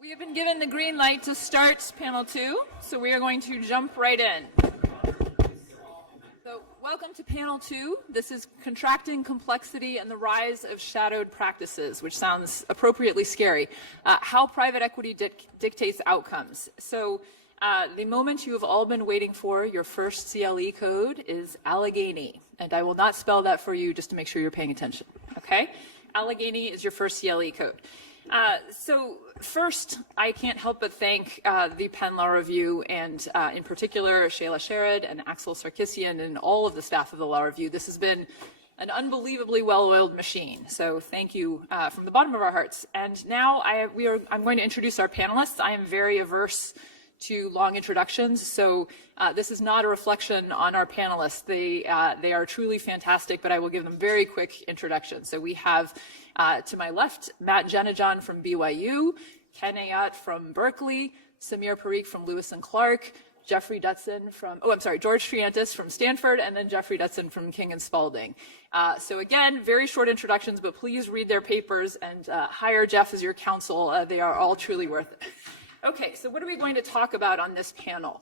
We have been given the green light to start panel 2, so we are going to jump right in. So welcome to panel 2. This is Contracting Complexity and the Rise of Shadowed Practices, which sounds appropriately scary. How private equity dictates outcomes. So the moment you have all been waiting for, your first CLE code, is Allegheny. And I will not spell that for you just to make sure you're paying attention. Okay? Allegheny is your first CLE code. So first, I can't help but thank the Penn Law Review and in particular Shayla Sherrod and Axel Sarkisian and all of the staff of the Law Review. This has been an unbelievably well-oiled machine. So thank you from the bottom of our hearts. And now I'm going to introduce our panelists. I am very averse to long introductions, so this is not a reflection on our panelists. They are truly fantastic, but I will give them very quick introductions. So we have to my left, Matt Jennejohn from BYU, Ken Ayotte from Berkeley, Samir Parikh from Lewis and Clark, George Triantis from Stanford, and then Jeffrey Dutson from King and Spalding. So again, very short introductions, but please read their papers and hire Jeff as your counsel. They are all truly worth it. Okay, so what are we going to talk about on this panel?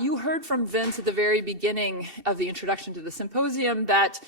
You heard from Vince at the very beginning of the introduction to the symposium that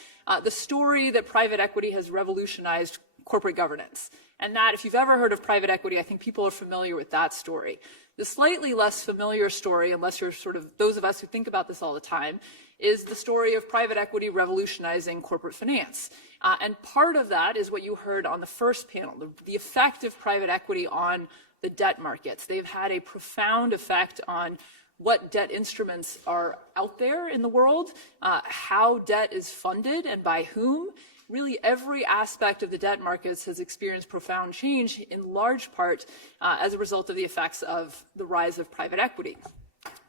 the story that private equity has revolutionized corporate governance. And that, if you've ever heard of private equity, I think people are familiar with that story. The slightly less familiar story, unless you're sort of those of us who think about this all the time, is the story of private equity revolutionizing corporate finance. And part of that is what you heard on the first panel, the effect of private equity on the debt markets. They've had a profound effect on what debt instruments are out there in the world, how debt is funded and by whom. Really every aspect of the debt markets has experienced profound change, in large part as a result of the effects of the rise of private equity.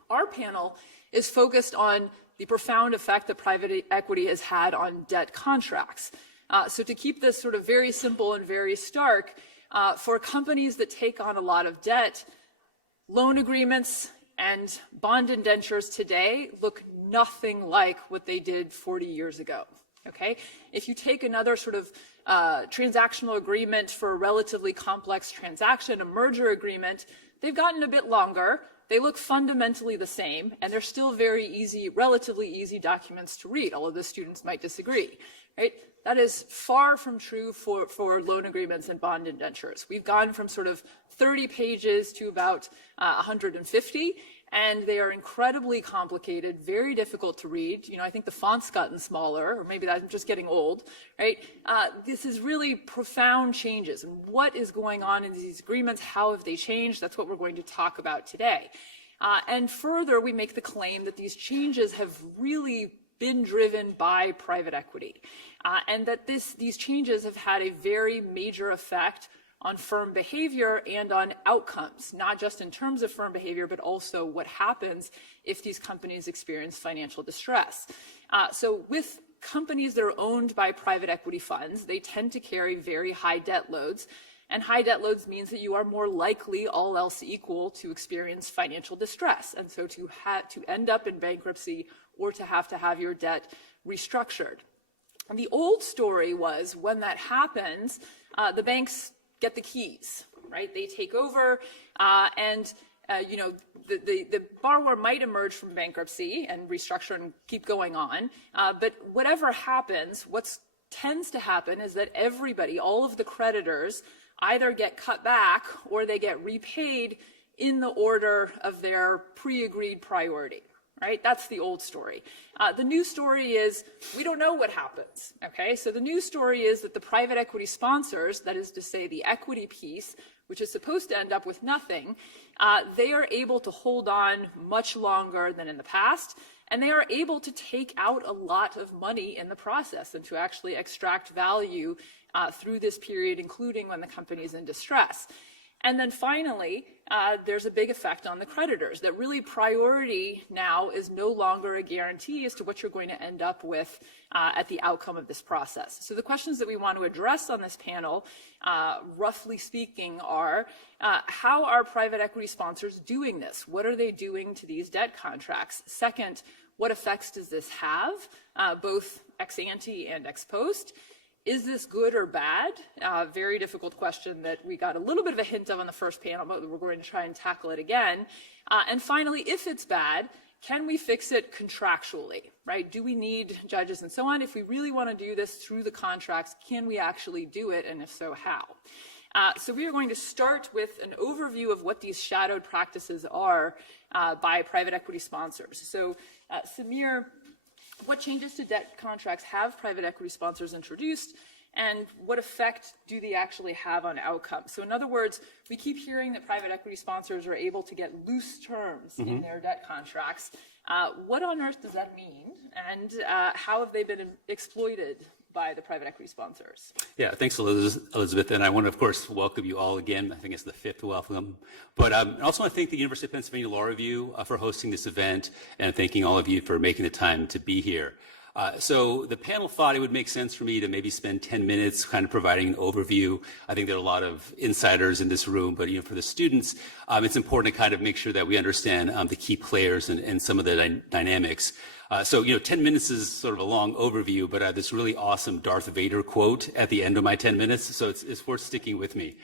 Our panel is focused on the profound effect that private equity has had on debt contracts. So to keep this sort of very simple and very stark, for companies that take on a lot of debt, loan agreements and bond indentures today look nothing like what they did 40 years ago. Okay? If you take another sort of transactional agreement for a relatively complex transaction, a merger agreement, they've gotten a bit longer. They look fundamentally the same, and they're still very easy, relatively easy documents to read, although the students might disagree. Right? That is far from true for loan agreements and bond indentures. We've gone from sort of 30 pages to about 150, and they are incredibly complicated, very difficult to read. You know, I think the font's gotten smaller, or maybe I'm just getting old, right? This is really profound changes. And what is going on in these agreements? How have they changed? That's what we're going to talk about today. And further, we make the claim that these changes have really been driven by private equity, and that these changes have had a very major effect on firm behavior and on outcomes, not just in terms of firm behavior, but also what happens if these companies experience financial distress. So with companies that are owned by private equity funds, they tend to carry very high debt loads, and high debt loads means that you are more likely, all else equal, to experience financial distress, and so to end up in bankruptcy or to have your debt restructured. And the old story was, when that happens, the banks get the keys, right? They take over, and the borrower might emerge from bankruptcy and restructure and keep going on. But whatever happens, what tends to happen is that everybody, all of the creditors, either get cut back or they get repaid in the order of their pre-agreed priority. Right? That's the old story. The new story is we don't know what happens. Okay? So the new story is that the private equity sponsors, that is to say the equity piece, which is supposed to end up with nothing, they are able to hold on much longer than in the past, and they are able to take out a lot of money in the process and to actually extract value through this period, including when the company is in distress. And then finally, there's a big effect on the creditors, that really priority now is no longer a guarantee as to what you're going to end up with at the outcome of this process. So the questions that we want to address on this panel, roughly speaking, are how are private equity sponsors doing this? What are they doing to these debt contracts? Second, what effects does this have, both ex ante and ex post? Is this good or bad? Very difficult question that we got a little bit of a hint of on the first panel, but we're going to try and tackle it again. And finally, if it's bad, can we fix it contractually, right? Do we need judges and so on? If we really want to do this through the contracts, can we actually do it? And if so, how? So we are going to start with an overview of what these shadowed practices are by private equity sponsors. So Samir, what changes to debt contracts have private equity sponsors introduced, and what effect do they actually have on outcomes? So in other words, we keep hearing that private equity sponsors are able to get loose terms in their debt contracts. What on earth does that mean, and how have they been exploited by the private equity sponsors? Yeah, thanks, Elisabeth. And I want to, of course, welcome you all again. I think it's the 5th welcome. But I also want to thank the University of Pennsylvania Law Review for hosting this event, and thanking all of you for making the time to be here. So the panel thought it would make sense for me to maybe spend 10 minutes kind of providing an overview. I think there are a lot of insiders in this room, but for the students, it's important to kind of make sure that we understand the key players and some of the dynamics. So 10 minutes is sort of a long overview, but this really awesome Darth Vader quote at the end of my 10 minutes, so it's worth sticking with me.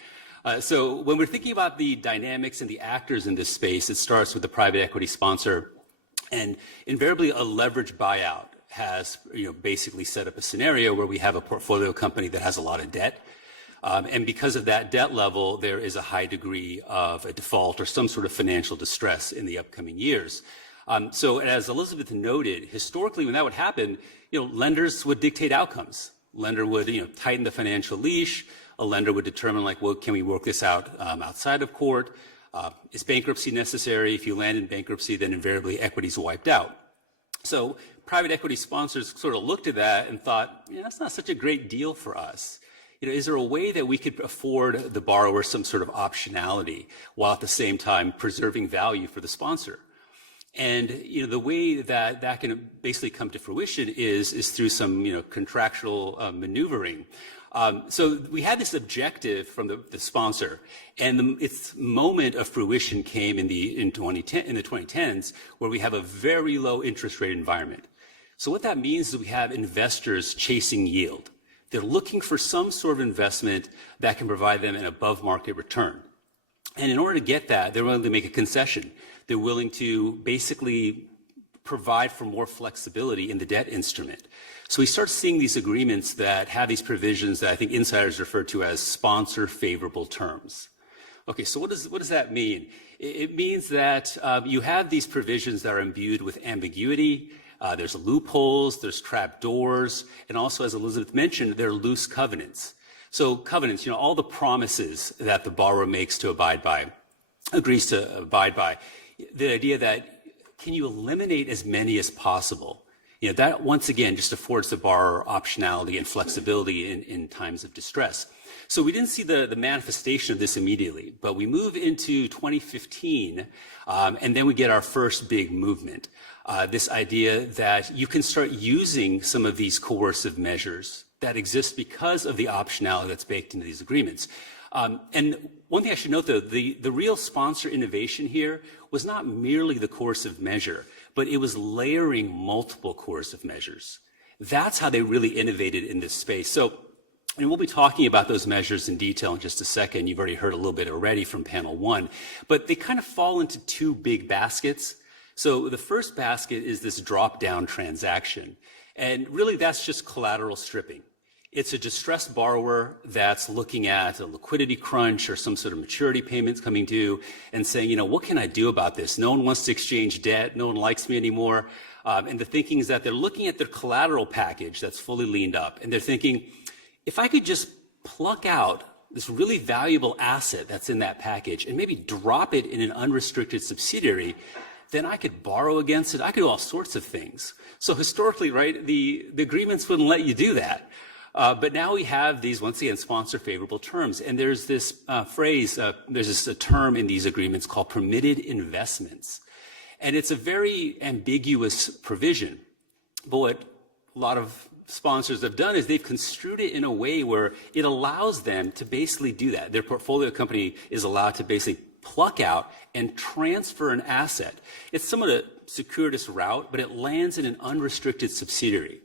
So when we're thinking about the dynamics and the actors in this space, it starts with the private equity sponsor, and invariably a leveraged buyout has basically set up a scenario where we have a portfolio company that has a lot of debt. And because of that debt level, there is a high degree of a default or some sort of financial distress in the upcoming years. So as Elisabeth noted, historically when that would happen, lenders would dictate outcomes. Lender would tighten the financial leash. A lender would determine well, can we work this out outside of court? Is bankruptcy necessary? If you land in bankruptcy, then invariably equity is wiped out. So private equity sponsors sort of looked at that and thought, that's not such a great deal for us. Is there a way that we could afford the borrower some sort of optionality while at the same time preserving value for the sponsor? And the way that that can basically come to fruition is through some contractual maneuvering. So we had this objective from the sponsor, and its moment of fruition came in the 2010s, where we have a very low interest rate environment. So what that means is we have investors chasing yield. They're looking for some sort of investment that can provide them an above market return. And in order to get that, they're willing to make a concession. They're willing to basically provide for more flexibility in the debt instrument. So we start seeing these agreements that have these provisions that I think insiders refer to as sponsor favorable terms. Okay, so what does that mean? It means that you have these provisions that are imbued with ambiguity. There's loopholes, there's trap doors, and also, as Elisabeth mentioned, there are loose covenants. So covenants, all the promises that the borrower makes to abide by, agrees to abide by. The idea that can you eliminate as many as possible? That once again just affords the borrower optionality and flexibility in times of distress. So we didn't see the manifestation of this immediately, but we move into 2015, and then we get our first big movement. This idea that you can start using some of these coercive measures that exist because of the optionality that's baked into these agreements. And one thing I should note, though, the real sponsor innovation here was not merely the coercive measure, but it was layering multiple coercive measures. That's how they really innovated in this space. So, and we'll be talking about those measures in detail in just a second. You've already heard a little bit already from panel one, but they kind of fall into two big baskets. So the first basket is this drop-down transaction. And really that's just collateral stripping. It's a distressed borrower that's looking at a liquidity crunch or some sort of maturity payments coming due and saying, what can I do about this? No one wants to exchange debt. No one likes me anymore. And the thinking is that they're looking at their collateral package that's fully leaned up. And they're thinking, if I could just pluck out this really valuable asset that's in that package and maybe drop it in an unrestricted subsidiary, then I could borrow against it. I could do all sorts of things. So historically, right, the agreements wouldn't let you do that. But now we have these, once again, sponsor favorable terms. And there's this phrase, there's this term in these agreements called permitted investments. And it's a very ambiguous provision. But what a lot of sponsors have done is they've construed it in a way where it allows them to basically do that. Their portfolio company is allowed to basically pluck out and transfer an asset. It's somewhat a circuitous route, but it lands in an unrestricted subsidiary.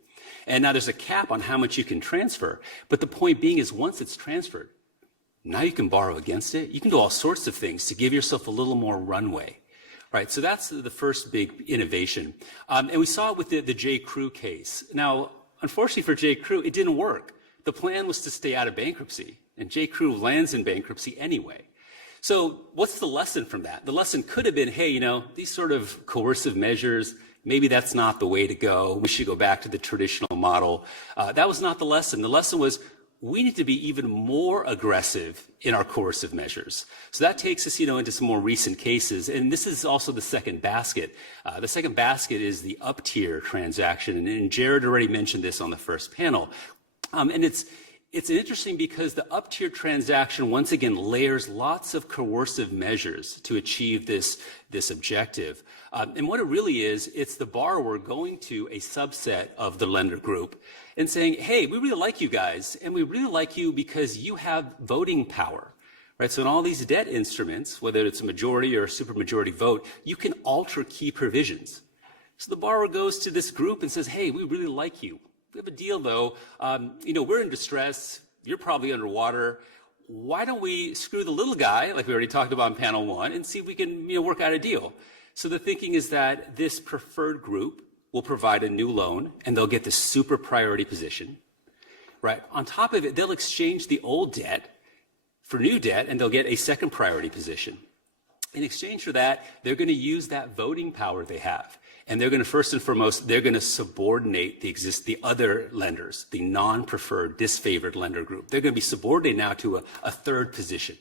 And now there's a cap on how much you can transfer. But the point being is once it's transferred, now you can borrow against it. You can do all sorts of things to give yourself a little more runway. Right, so that's the first big innovation. And we saw it with the J. Crew case. Now, unfortunately for J. Crew, it didn't work. The plan was to stay out of bankruptcy, and J. Crew lands in bankruptcy anyway. So what's the lesson from that? The lesson could have been, hey, you know, these sort of coercive measures, maybe that's not the way to go. We should go back to the traditional model. That was not the lesson. The lesson was, we need to be even more aggressive in our coercive measures. So that takes us, you know, into some more recent cases. And this is also the second basket. The second basket is the up-tier transaction. And Jared already mentioned this on the first panel. And it's interesting because the up-tier transaction, once again, layers lots of coercive measures to achieve this objective. And what it really is, it's the borrower going to a subset of the lender group and saying, hey, we really like you guys, and we really like you because you have voting power, right? So in all these debt instruments, whether it's a majority or a supermajority vote, you can alter key provisions. So the borrower goes to this group and says, hey, we really like you. We have a deal, though. You know, we're in distress. You're probably underwater. Why don't we screw the little guy, like we already talked about in panel one, and see if we can, you know, work out a deal. So the thinking is that this preferred group will provide a new loan, and they'll get the super priority position, right? On top of it, they'll exchange the old debt for new debt, and they'll get a second priority position. In exchange for that, they're going to use that voting power they have. And they're going to, first and foremost, they're going to subordinate the other lenders, the non-preferred, disfavored lender group. They're going to be subordinated now to a third position.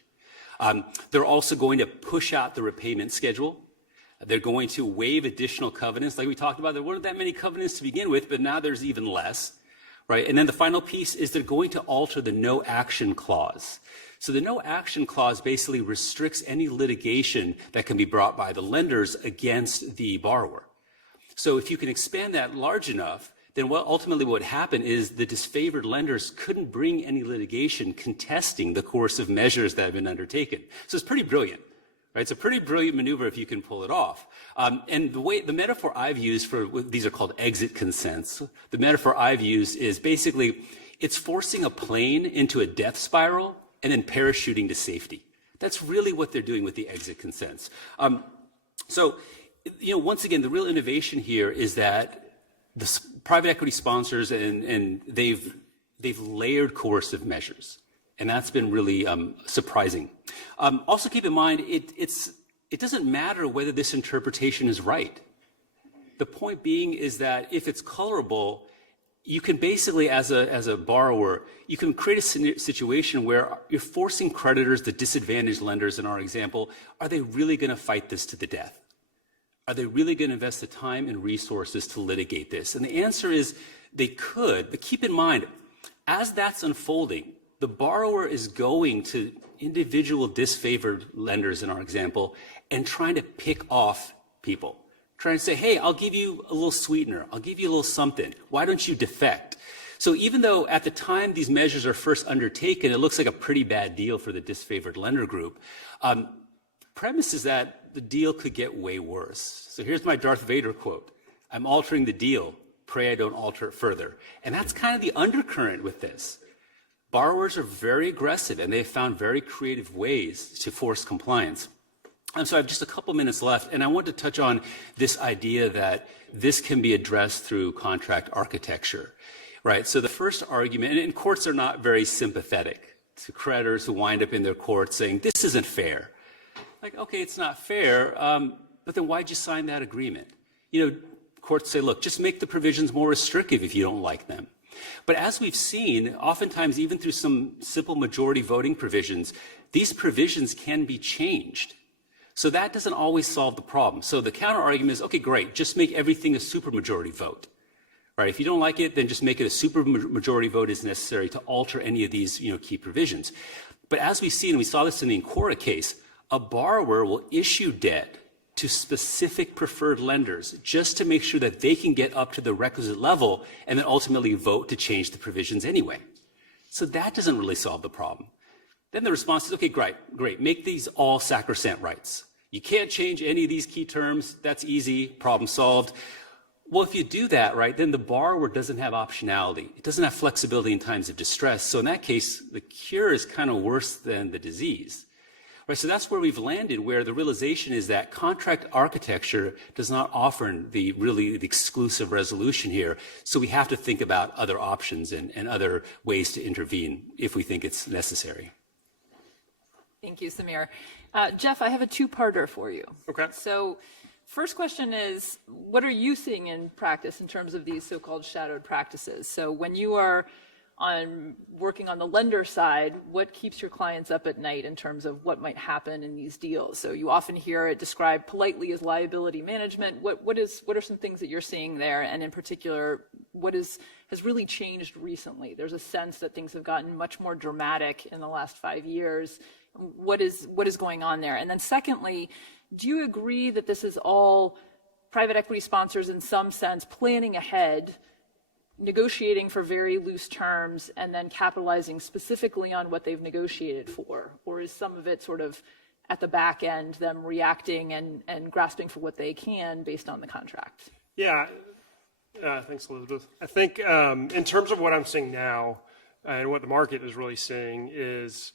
They're also going to push out the repayment schedule. They're going to waive additional covenants. Like we talked about, there weren't that many covenants to begin with, but now there's even less, right? And then the final piece is they're going to alter the no action clause. So the no action clause basically restricts any litigation that can be brought by the lenders against the borrower. So if you can expand that large enough, then what ultimately would happen is the disfavored lenders couldn't bring any litigation contesting the coercive measures that have been undertaken. So it's pretty brilliant. Right, it's a pretty brilliant maneuver if you can pull it off. And the metaphor I've used for, these are called exit consents. The metaphor I've used is basically, it's forcing a plane into a death spiral and then parachuting to safety. That's really what they're doing with the exit consents. So, you know, once again, the real innovation here is that the private equity sponsors and they've layered coercive measures. And that's been really surprising. Also keep in mind, it doesn't matter whether this interpretation is right. The point being is that if it's colorable, you can basically, as a borrower, you can create a situation where you're forcing creditors, the disadvantaged lenders in our example, are they really going to fight this to the death? Are they really going to invest the time and resources to litigate this? And the answer is they could, but keep in mind, as that's unfolding, the borrower is going to individual disfavored lenders in our example and trying to pick off people, trying to say, hey, I'll give you a little sweetener. I'll give you a little something. Why don't you defect? So even though at the time these measures are first undertaken, it looks like a pretty bad deal for the disfavored lender group, premise is that the deal could get way worse. So here's my Darth Vader quote. I'm altering the deal. Pray I don't alter it further. And that's kind of the undercurrent with this. Borrowers are very aggressive, and they've found very creative ways to force compliance. So I have just a couple minutes left, and I want to touch on this idea that this can be addressed through contract architecture, right? So the first argument, and courts are not very sympathetic to creditors who wind up in their court saying, this isn't fair. Like, okay, it's not fair, but then why'd you sign that agreement? You know, courts say, look, just make the provisions more restrictive if you don't like them. But as we've seen, oftentimes even through some simple majority voting provisions, these provisions can be changed. So that doesn't always solve the problem. So the counter argument is, okay, great, just make everything a supermajority vote. Right? If you don't like it, then just make it a supermajority vote is necessary to alter any of these, key provisions. But as we've seen, we saw this in the Incora case, a borrower will issue debt to specific preferred lenders just to make sure that they can get up to the requisite level and then ultimately vote to change the provisions anyway. So that doesn't really solve the problem. Then the response is, okay, great, make these all sacrosanct rights. You can't change any of these key terms, that's easy, problem solved. Well, if you do that, right, then the borrower doesn't have optionality. It doesn't have flexibility in times of distress. So in that case, the cure is kind of worse than the disease. Right, so that's where we've landed, where the realization is that contract architecture does not offer the exclusive resolution here. So we have to think about other options and other ways to intervene if we think it's necessary. Thank you, Samir. Jeff, I have a two-parter for you. Okay. So first question is, what are you seeing in practice in terms of these so-called shadowed practices? So when you are working on the lender side, what keeps your clients up at night in terms of what might happen in these deals? So you often hear it described politely as liability management. What are some things that you're seeing there? And in particular, what has really changed recently? There's a sense that things have gotten much more dramatic in the last 5 years. What is going on there? And then secondly, do you agree that this is all private equity sponsors in some sense planning ahead, negotiating for very loose terms, and then capitalizing specifically on what they've negotiated for? Or is some of it sort of at the back end, them reacting and grasping for what they can based on the contract? Yeah, thanks, Elisabeth. I think in terms of what I'm seeing now and what the market is really seeing is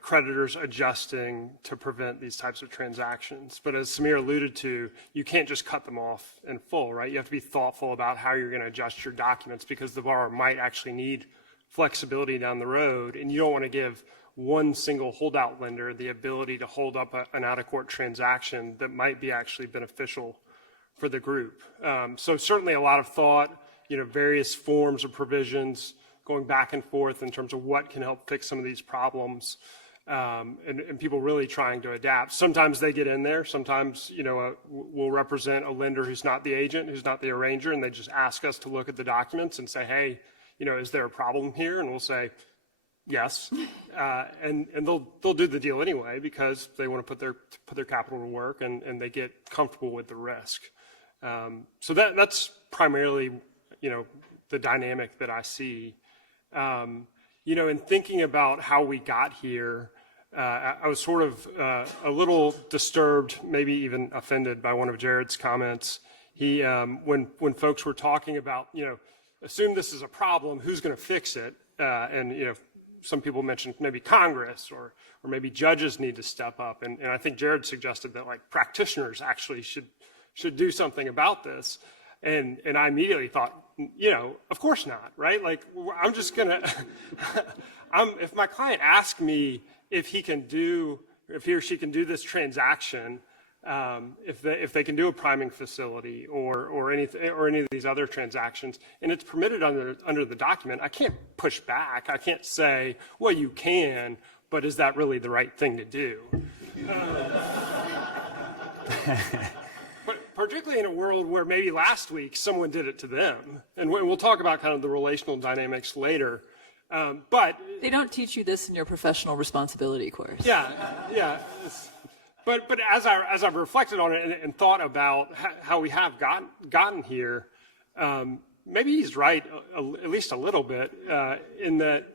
creditors adjusting to prevent these types of transactions. But as Samir alluded to, you can't just cut them off in full, right? You have to be thoughtful about how you're going to adjust your documents because the borrower might actually need flexibility down the road, and you don't want to give one single holdout lender the ability to hold up an out-of-court transaction that might be actually beneficial for the group. So certainly a lot of thought, various forms of provisions going back and forth in terms of what can help fix some of these problems, and people really trying to adapt. Sometimes they get in there. Sometimes, we'll represent a lender who's not the agent, who's not the arranger, and they just ask us to look at the documents and say, hey, is there a problem here? And we'll say, yes. And they'll do the deal anyway because they want to put their capital to work and they get comfortable with the risk. So that's primarily, the dynamic that I see. In thinking about how we got here, I was sort of a little disturbed, maybe even offended by one of Jared's comments. He, when folks were talking about, assume this is a problem, who's going to fix it? And some people mentioned maybe Congress or maybe judges need to step up. And I think Jared suggested that like practitioners actually should do something about this. And I immediately thought, of course not, right? Like, I'm just gonna, if my client asks me if he or she can do this transaction, if they can do a priming facility or any of these other transactions, and it's permitted under the document, I can't push back. I can't say, well, you can, but is that really the right thing to do? Particularly in a world where maybe last week someone did it to them. And we'll talk about kind of the relational dynamics later. But they don't teach you this in your professional responsibility course. Yeah. But as I've reflected on it and thought about how we have gotten here, maybe he's right, at least a little bit, in that.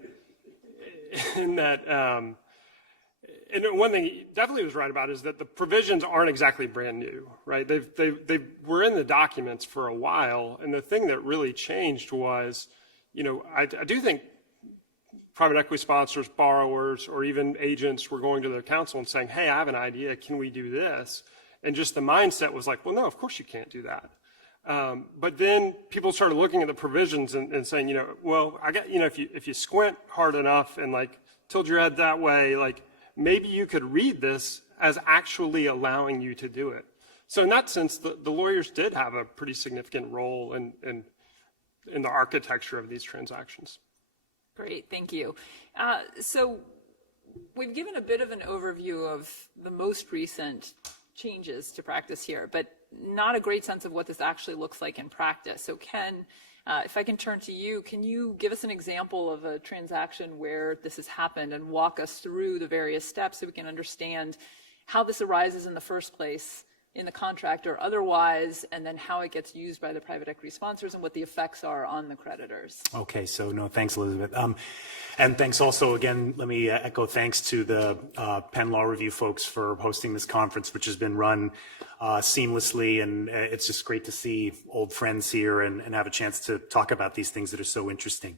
And one thing he definitely was right about is that the provisions aren't exactly brand new, right? They were in the documents for a while, and the thing that really changed was, I do think private equity sponsors, borrowers, or even agents were going to their counsel and saying, hey, I have an idea, can we do this? And just the mindset was like, well, no, of course you can't do that. But then people started looking at the provisions and saying, well, I got, if you squint hard enough and like tilt your head that way, like, maybe you could read this as actually allowing you to do it. So in that sense, the lawyers did have a pretty significant role in the architecture of these transactions. Great, thank you. So we've given a bit of an overview of the most recent changes to practice here, but not a great sense of what this actually looks like in practice. So Ken, if I can turn to you, can you give us an example of a transaction where this has happened and walk us through the various steps so we can understand how this arises in the first place in the contract or otherwise, and then how it gets used by the private equity sponsors and what the effects are on the creditors. Okay, so no, thanks, Elisabeth. And thanks also, again, let me echo thanks to the Penn Law Review folks for hosting this conference, which has been run seamlessly, and it's just great to see old friends here and have a chance to talk about these things that are so interesting.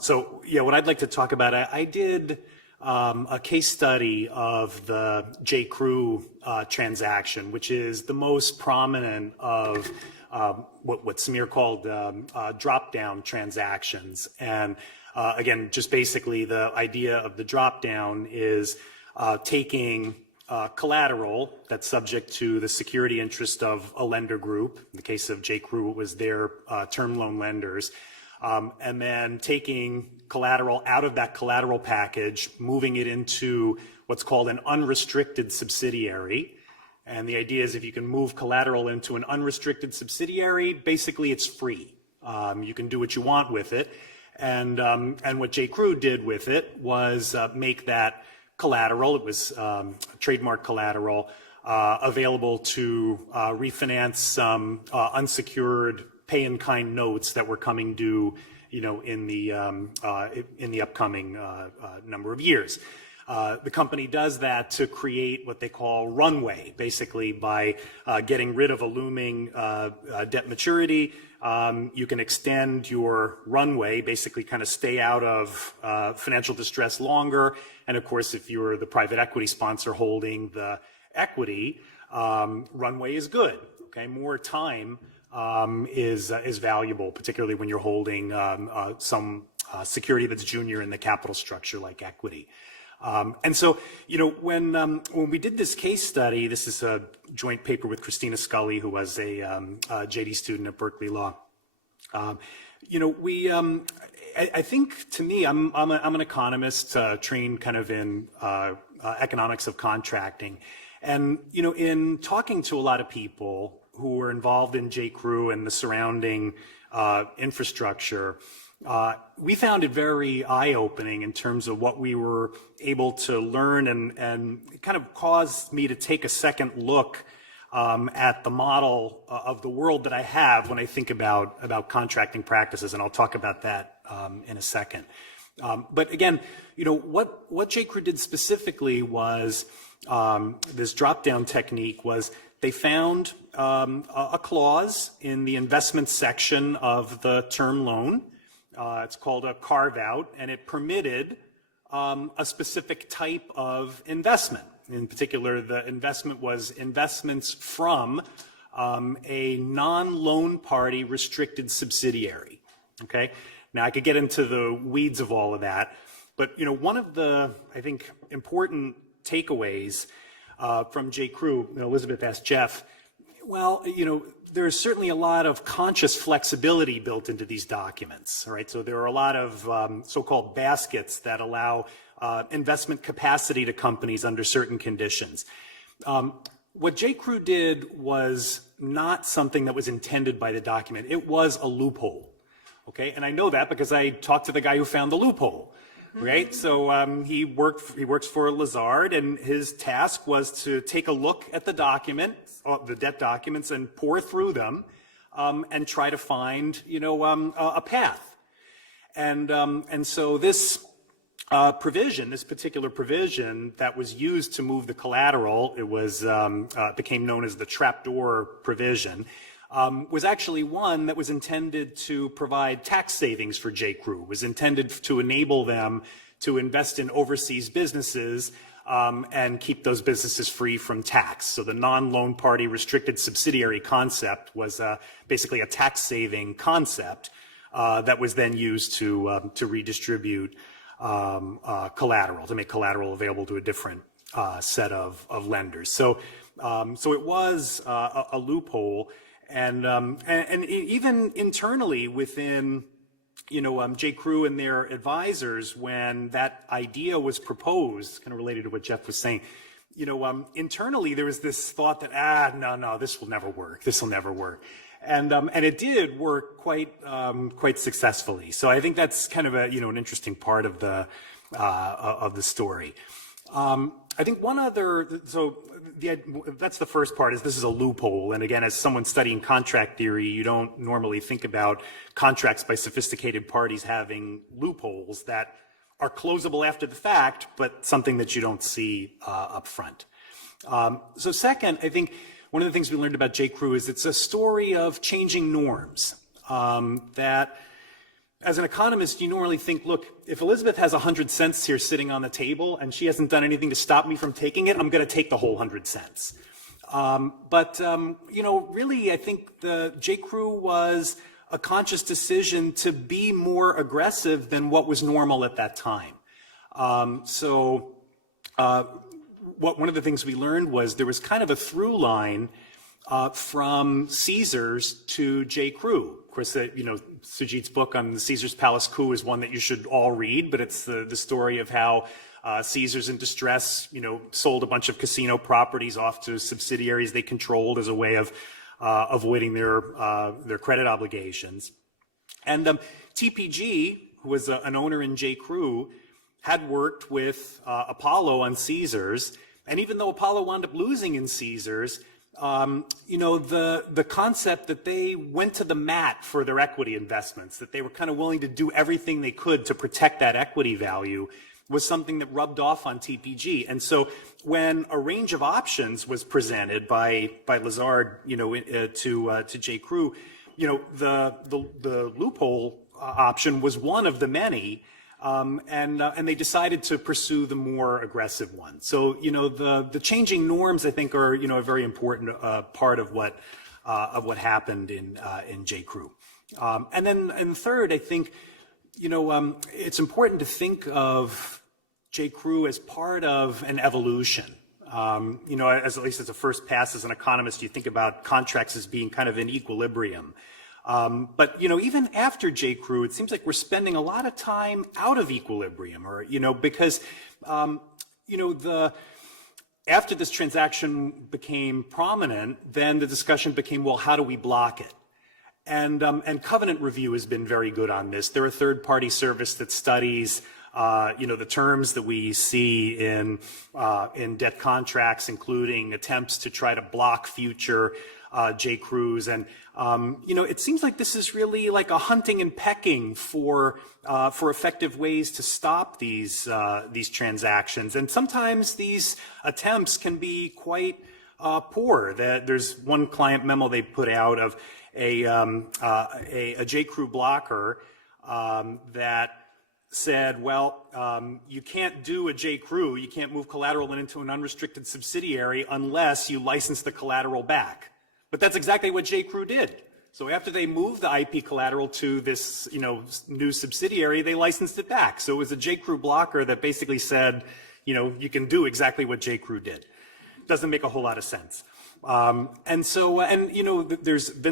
So, yeah, what I'd like to talk about, I did a case study of the J.Crew transaction, which is the most prominent of what Samir called drop-down transactions. And again, just basically the idea of the drop-down is taking collateral that's subject to the security interest of a lender group. In the case of J.Crew, it was their term loan lenders. And then taking collateral out of that collateral package, moving it into what's called an unrestricted subsidiary. And the idea is if you can move collateral into an unrestricted subsidiary, basically it's free. You can do what you want with it. And what J.Crew did with it was make that collateral, it was trademark collateral, available to refinance some unsecured pay-in-kind notes that were coming due, in the upcoming number of years. The company does that to create what they call runway, basically by getting rid of a looming debt maturity. You can extend your runway, basically kind of stay out of financial distress longer. And of course, if you're the private equity sponsor holding the equity, runway is good. Okay, more time is valuable, particularly when you're holding some security that's junior in the capital structure like equity. And so, when we did this case study, this is a joint paper with Christina Scully, who was a JD student at Berkeley Law. I think, to me, I'm an economist trained kind of in economics of contracting. And, in talking to a lot of people who were involved in J.Crew and the surrounding infrastructure, we found it very eye-opening in terms of what we were able to learn, and it kind of caused me to take a second look at the model of the world that I have when I think about contracting practices, and I'll talk about that in a second. But again, what J.Crew did specifically was this drop-down technique was they found a clause in the investment section of the term loan. It's called a carve-out, and it permitted a specific type of investment. In particular, the investment was investments from a non-loan party restricted subsidiary. Okay? Now, I could get into the weeds of all of that, but one of the, I think, important takeaways from J.Crew, Elisabeth asked Jeff, well, there's certainly a lot of conscious flexibility built into these documents, right? So there are a lot of so-called baskets that allow investment capacity to companies under certain conditions. What J.Crew did was not something that was intended by the document. It was a loophole, okay? And I know that because I talked to the guy who found the loophole. Right, so he works for Lazard, and his task was to take a look at the document, the debt documents, and pore through them, and try to find, a path. And so this provision, this particular provision that was used to move the collateral, it was became known as the trapdoor provision. Was actually one that was intended to provide tax savings for J.Crew, was intended to enable them to invest in overseas businesses and keep those businesses free from tax. So the non-loan party restricted subsidiary concept was basically a tax-saving concept that was then used to redistribute collateral, to make collateral available to a different set of lenders. So it was a loophole. And even internally within, J.Crew and their advisors, when that idea was proposed, kind of related to what Jeff was saying, internally there was this thought that, no, this will never work. This will never work. And it did work quite successfully. So I think that's kind of an interesting part of the story. I think one other, so that's the first part, is this is a loophole. And again, as someone studying contract theory, you don't normally think about contracts by sophisticated parties having loopholes that are closable after the fact, but something that you don't see up front. So second, I think one of the things we learned about J.Crew is it's a story of changing norms. That as an economist, you normally think, look, if Elisabeth has 100 cents here sitting on the table and she hasn't done anything to stop me from taking it, I'm going to take the whole 100 cents. Really, I think the J.Crew was a conscious decision to be more aggressive than what was normal at that time. One of the things we learned was there was kind of a through line from Caesars to J.Crew. Of course, Sujit's book on the Caesar's Palace coup is one that you should all read, but it's the story of how Caesars in distress, sold a bunch of casino properties off to subsidiaries they controlled as a way of avoiding their credit obligations. And TPG, who was an owner in J.Crew, had worked with Apollo on Caesars, and even though Apollo wound up losing in Caesars, the concept that they went to the mat for their equity investments, that they were kind of willing to do everything they could to protect that equity value, was something that rubbed off on TPG. And so when a range of options was presented by Lazard, to J.Crew, the loophole option was one of the many. And they decided to pursue the more aggressive one. So, the changing norms, I think, are, a very important part of what happened in J.Crew. And third, I think, it's important to think of J.Crew as part of an evolution. At least as a first pass as an economist, you think about contracts as being kind of in equilibrium. But even after J.Crew, it seems like we're spending a lot of time out of equilibrium, because after this transaction became prominent, then the discussion became, well, how do we block it? And Covenant Review has been very good on this. They're a third-party service that studies the terms that we see in debt contracts, including attempts to try to block future J.Crews. And it seems like this is really like a hunting and pecking for effective ways to stop these transactions. And sometimes these attempts can be quite poor. There's one client memo they put out of a J.Crew blocker that said, well, you can't do a J.Crew, you can't move collateral into an unrestricted subsidiary unless you license the collateral back. But that's exactly what J.Crew did. So after they moved the IP collateral to this, new subsidiary, they licensed it back. So it was a J.Crew blocker that basically said, you can do exactly what J.Crew did. Doesn't make a whole lot of sense. Vince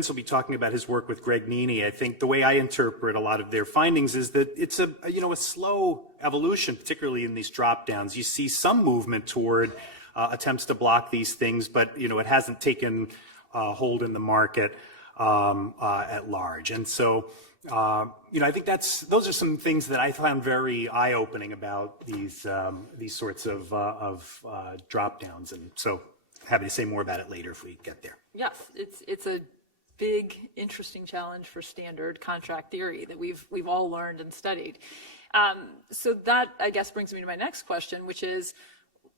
will be talking about his work with Greg Nini. I think the way I interpret a lot of their findings is that it's a slow evolution, particularly in these drop downs. You see some movement toward attempts to block these things, but it hasn't taken hold in the market at large. And so I think those are some things that I found very eye-opening about these sorts of drop downs. And so happy to say more about it later if we get there. Yes, it's a big, interesting challenge for standard contract theory that we've all learned and studied. So that, I guess, brings me to my next question, which is,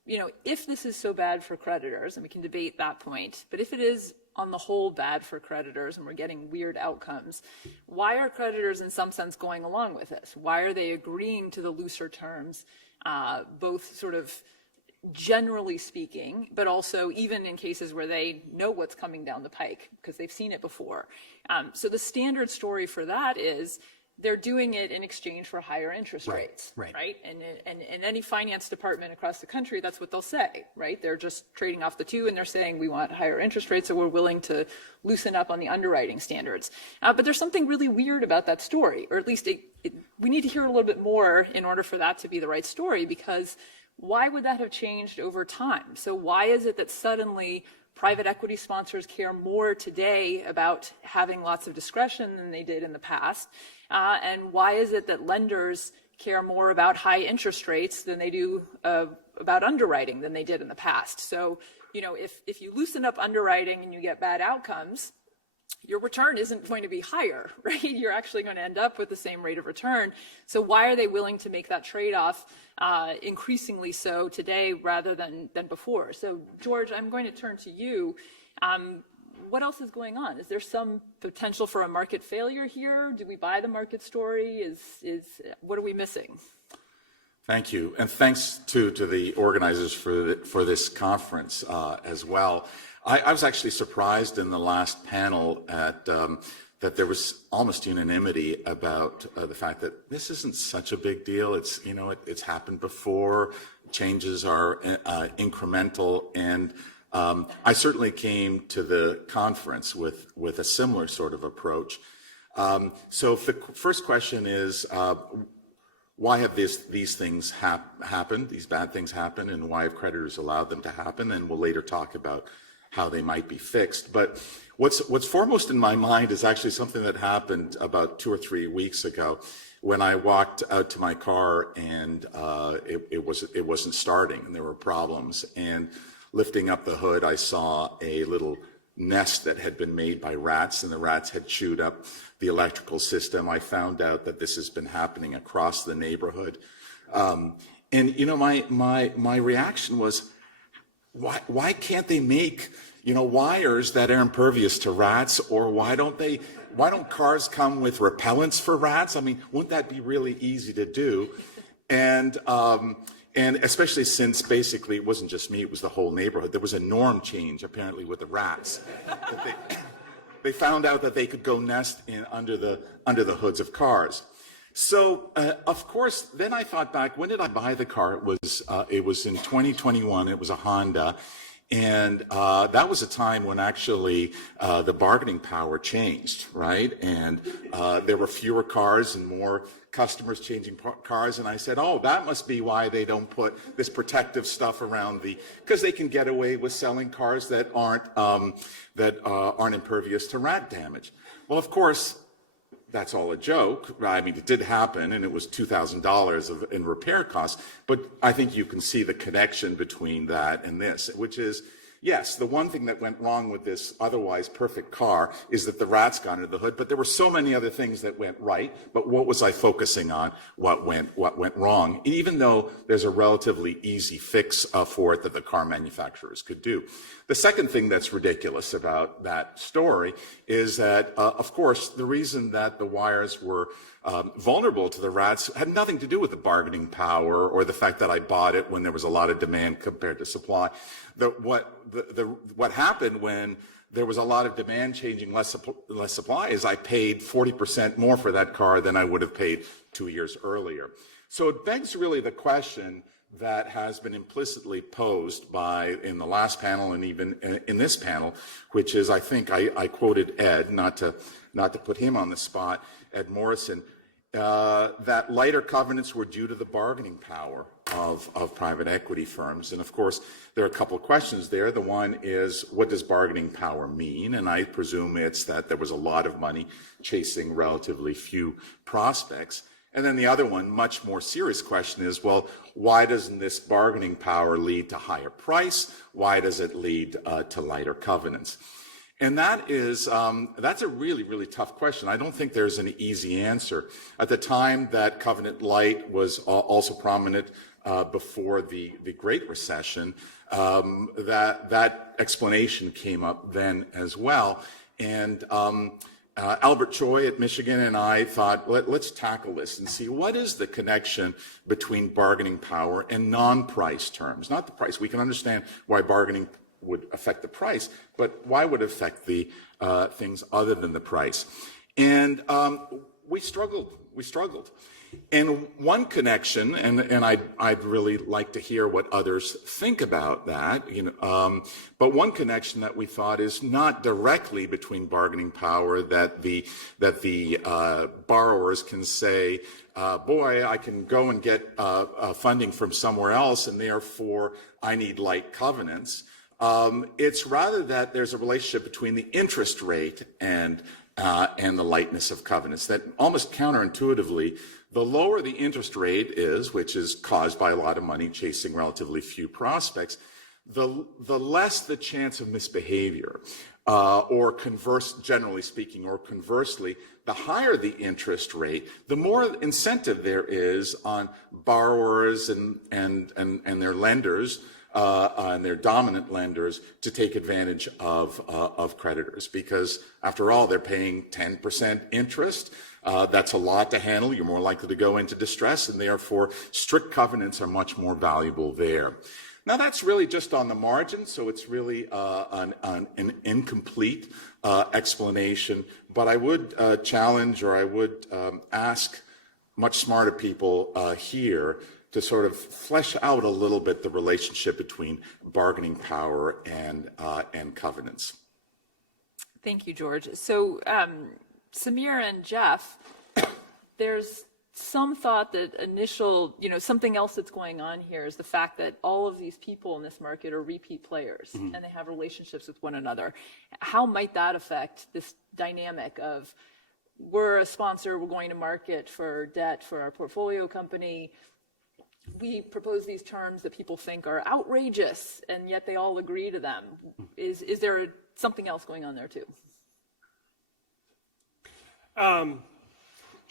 if this is so bad for creditors, and we can debate that point, but if it is on the whole bad for creditors and we're getting weird outcomes, why are creditors in some sense going along with this? Why are they agreeing to the looser terms, both sort of generally speaking, but also even in cases where they know what's coming down the pike because they've seen it before? So the standard story for that is they're doing it in exchange for higher interest rates, right? And in any finance department across the country, that's what they'll say, right? They're just trading off the two, and they're saying we want higher interest rates, so we're willing to loosen up on the underwriting standards. But there's something really weird about that story, or at least we need to hear a little bit more in order for that to be the right story, because why would that have changed over time? So why is it that suddenly private equity sponsors care more today about having lots of discretion than they did in the past? And why is it that lenders care more about high interest rates than they do about underwriting than they did in the past? So if you loosen up underwriting and you get bad outcomes, your return isn't going to be higher, right? You're actually going to end up with the same rate of return. So why are they willing to make that trade-off increasingly so today rather than before? So George, I'm going to turn to you. What else is going on? Is there some potential for a market failure here? Do we buy the market story? What are we missing? Thank you, and thanks to the organizers for this conference as well. I was actually surprised in the last panel at that there was almost unanimity about the fact that this isn't such a big deal. It's happened before. Changes are incremental, and I certainly came to the conference with a similar sort of approach. So if the first question is, why have these things happened, these bad things happen, and why have creditors allowed them to happen? And we'll later talk about how they might be fixed. But what's foremost in my mind is actually something that happened about 2 or 3 weeks ago when I walked out to my car and it wasn't starting and there were problems. And lifting up the hood, I saw a little nest that had been made by rats, and the rats had chewed up the electrical system. I found out that this has been happening across the neighborhood. My reaction was, why can't they make, wires that are impervious to rats? Or why don't cars come with repellents for rats? I mean, wouldn't that be really easy to do? And especially since basically it wasn't just me, it was the whole neighborhood. There was a norm change apparently with the rats. They found out that they could go nest under the hoods of cars. So, of course, then I thought back, when did I buy the car? It was in 2021. It was a Honda. And that was a time when actually the bargaining power changed, right? And there were fewer cars and more customers changing cars. And I said, oh, that must be why they don't put this protective stuff around because they can get away with selling cars that aren't impervious to rat damage. Well, of course, that's all a joke. I mean, it did happen, and it was $2,000 in repair costs. But I think you can see the connection between that and this, which is, yes, the one thing that went wrong with this otherwise perfect car is that the rats got under the hood. But there were so many other things that went right. But what was I focusing on? What went wrong? Even though there's a relatively easy fix for it that the car manufacturers could do. The second thing that's ridiculous about that story is that, of course, the reason that the wires were vulnerable to the rats had nothing to do with the bargaining power or the fact that I bought it when there was a lot of demand compared to supply. What happened when there was a lot of demand changing less supply is I paid 40% more for that car than I would have paid 2 years earlier. So it begs really the question that has been implicitly posed in the last panel and even in this panel, which is, I think I quoted Ed, not to put him on the spot, Ed Morrison, that lighter covenants were due to the bargaining power of private equity firms. And of course, there are a couple of questions there. The one is, what does bargaining power mean? And I presume it's that there was a lot of money chasing relatively few prospects. And then the other one, much more serious question is, well, why doesn't this bargaining power lead to higher price? Why does it lead to lighter covenants? And that's a really, really tough question. I don't think there's an easy answer. At the time that covenant light was also prominent before the Great Recession, that explanation came up then as well. And Albert Choi at Michigan and I thought, let's tackle this and see what is the connection between bargaining power and non-price terms. Not the price. We can understand why bargaining would affect the price, but why would it affect the things other than the price? And we struggled. And one connection, and I'd really like to hear what others think about that, but one connection that we thought is not directly between bargaining power, that the borrowers can say, boy, I can go and get funding from somewhere else, and therefore I need light covenants. It's rather that there's a relationship between the interest rate and the lightness of covenants, that almost counterintuitively, the lower the interest rate is, which is caused by a lot of money chasing relatively few prospects, the less the chance of misbehavior, or generally speaking, or conversely, the higher the interest rate, the more incentive there is on borrowers and their lenders, and their dominant lenders to take advantage of creditors, because after all, they're paying 10% interest. That's a lot to handle. You're more likely to go into distress, and therefore strict covenants are much more valuable there. Now, that's really just on the margin, so it's really an incomplete explanation, but I would challenge, or I would ask much smarter people here to sort of flesh out a little bit the relationship between bargaining power and covenants. Thank you, George. So, Samir and Jeff, there's some thought that something else that's going on here is the fact that all of these people in this market are repeat players, and they have relationships with one another. How might that affect this dynamic of, we're a sponsor, we're going to market for debt for our portfolio company, we propose these terms that people think are outrageous, and yet they all agree to them. Is there something else going on there too?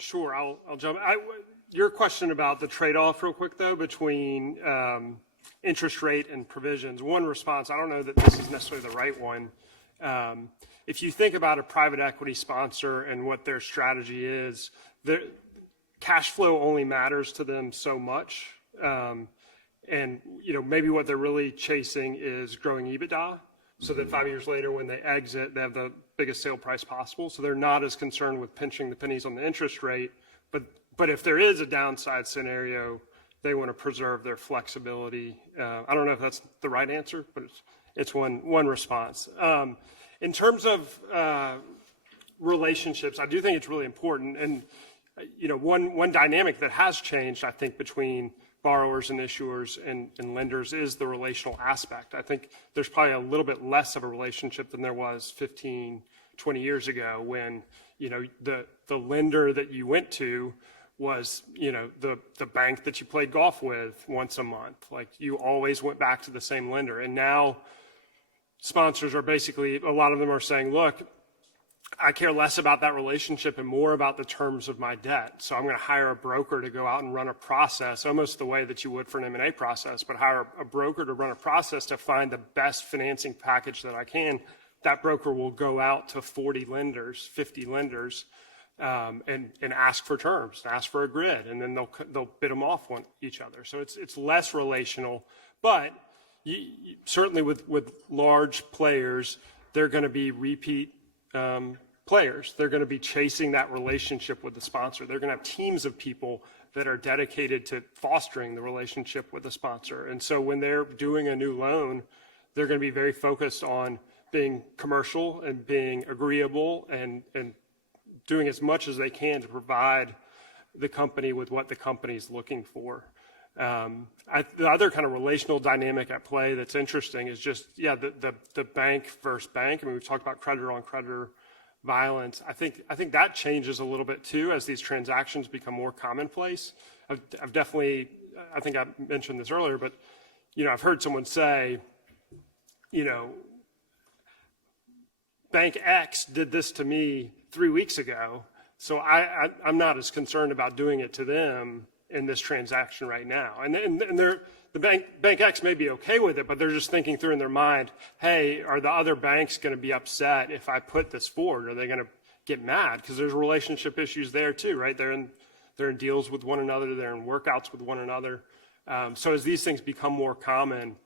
Sure, I'll jump. Your question about the trade-off real quick, though, between interest rate and provisions. One response, I don't know that this is necessarily the right one. If you think about a private equity sponsor and what their strategy is, cash flow only matters to them so much. And maybe what they're really chasing is growing EBITDA, so that 5 years later when they exit, they have the biggest sale price possible. So they're not as concerned with pinching the pennies on the interest rate. But if there is a downside scenario, they want to preserve their flexibility. I don't know if that's the right answer, but it's one response. In terms of relationships, I do think it's really important. And one dynamic that has changed, I think, between borrowers and issuers and lenders is the relational aspect. I think there's probably a little bit less of a relationship than there was 15, 20 years ago, when the lender that you went to was the bank that you played golf with once a month. Like, you always went back to the same lender. And now sponsors are basically, a lot of them are saying, look, I care less about that relationship and more about the terms of my debt. So I'm going to hire a broker to go out and run a process, almost the way that you would for an M&A process, but hire a broker to run a process to find the best financing package that I can. That broker will go out to 40 lenders, 50 lenders, and ask for terms, ask for a grid, and then they'll bid them off each other. So it's less relational, but certainly with large players, they're going to be repeat players. They're going to be chasing that relationship with the sponsor. They're going to have teams of people that are dedicated to fostering the relationship with the sponsor. And so when they're doing a new loan, they're going to be very focused on being commercial and being agreeable and doing as much as they can to provide the company with what the company's looking for. The other kind of relational dynamic at play that's interesting is just, the bank versus bank. I mean, we've talked about creditor on creditor violence. I think that changes a little bit too as these transactions become more commonplace. I've definitely, I think I mentioned this earlier, but I've heard someone say, Bank X did this to me 3 weeks ago, so I'm not as concerned about doing it to them in this transaction right now. And the bank X may be okay with it, but they're just thinking through in their mind, hey, are the other banks going to be upset if I put this forward? Are they going to get mad? Because there's relationship issues there too, right? They're in deals with one another. They're in workouts with one another. So as these things become more common,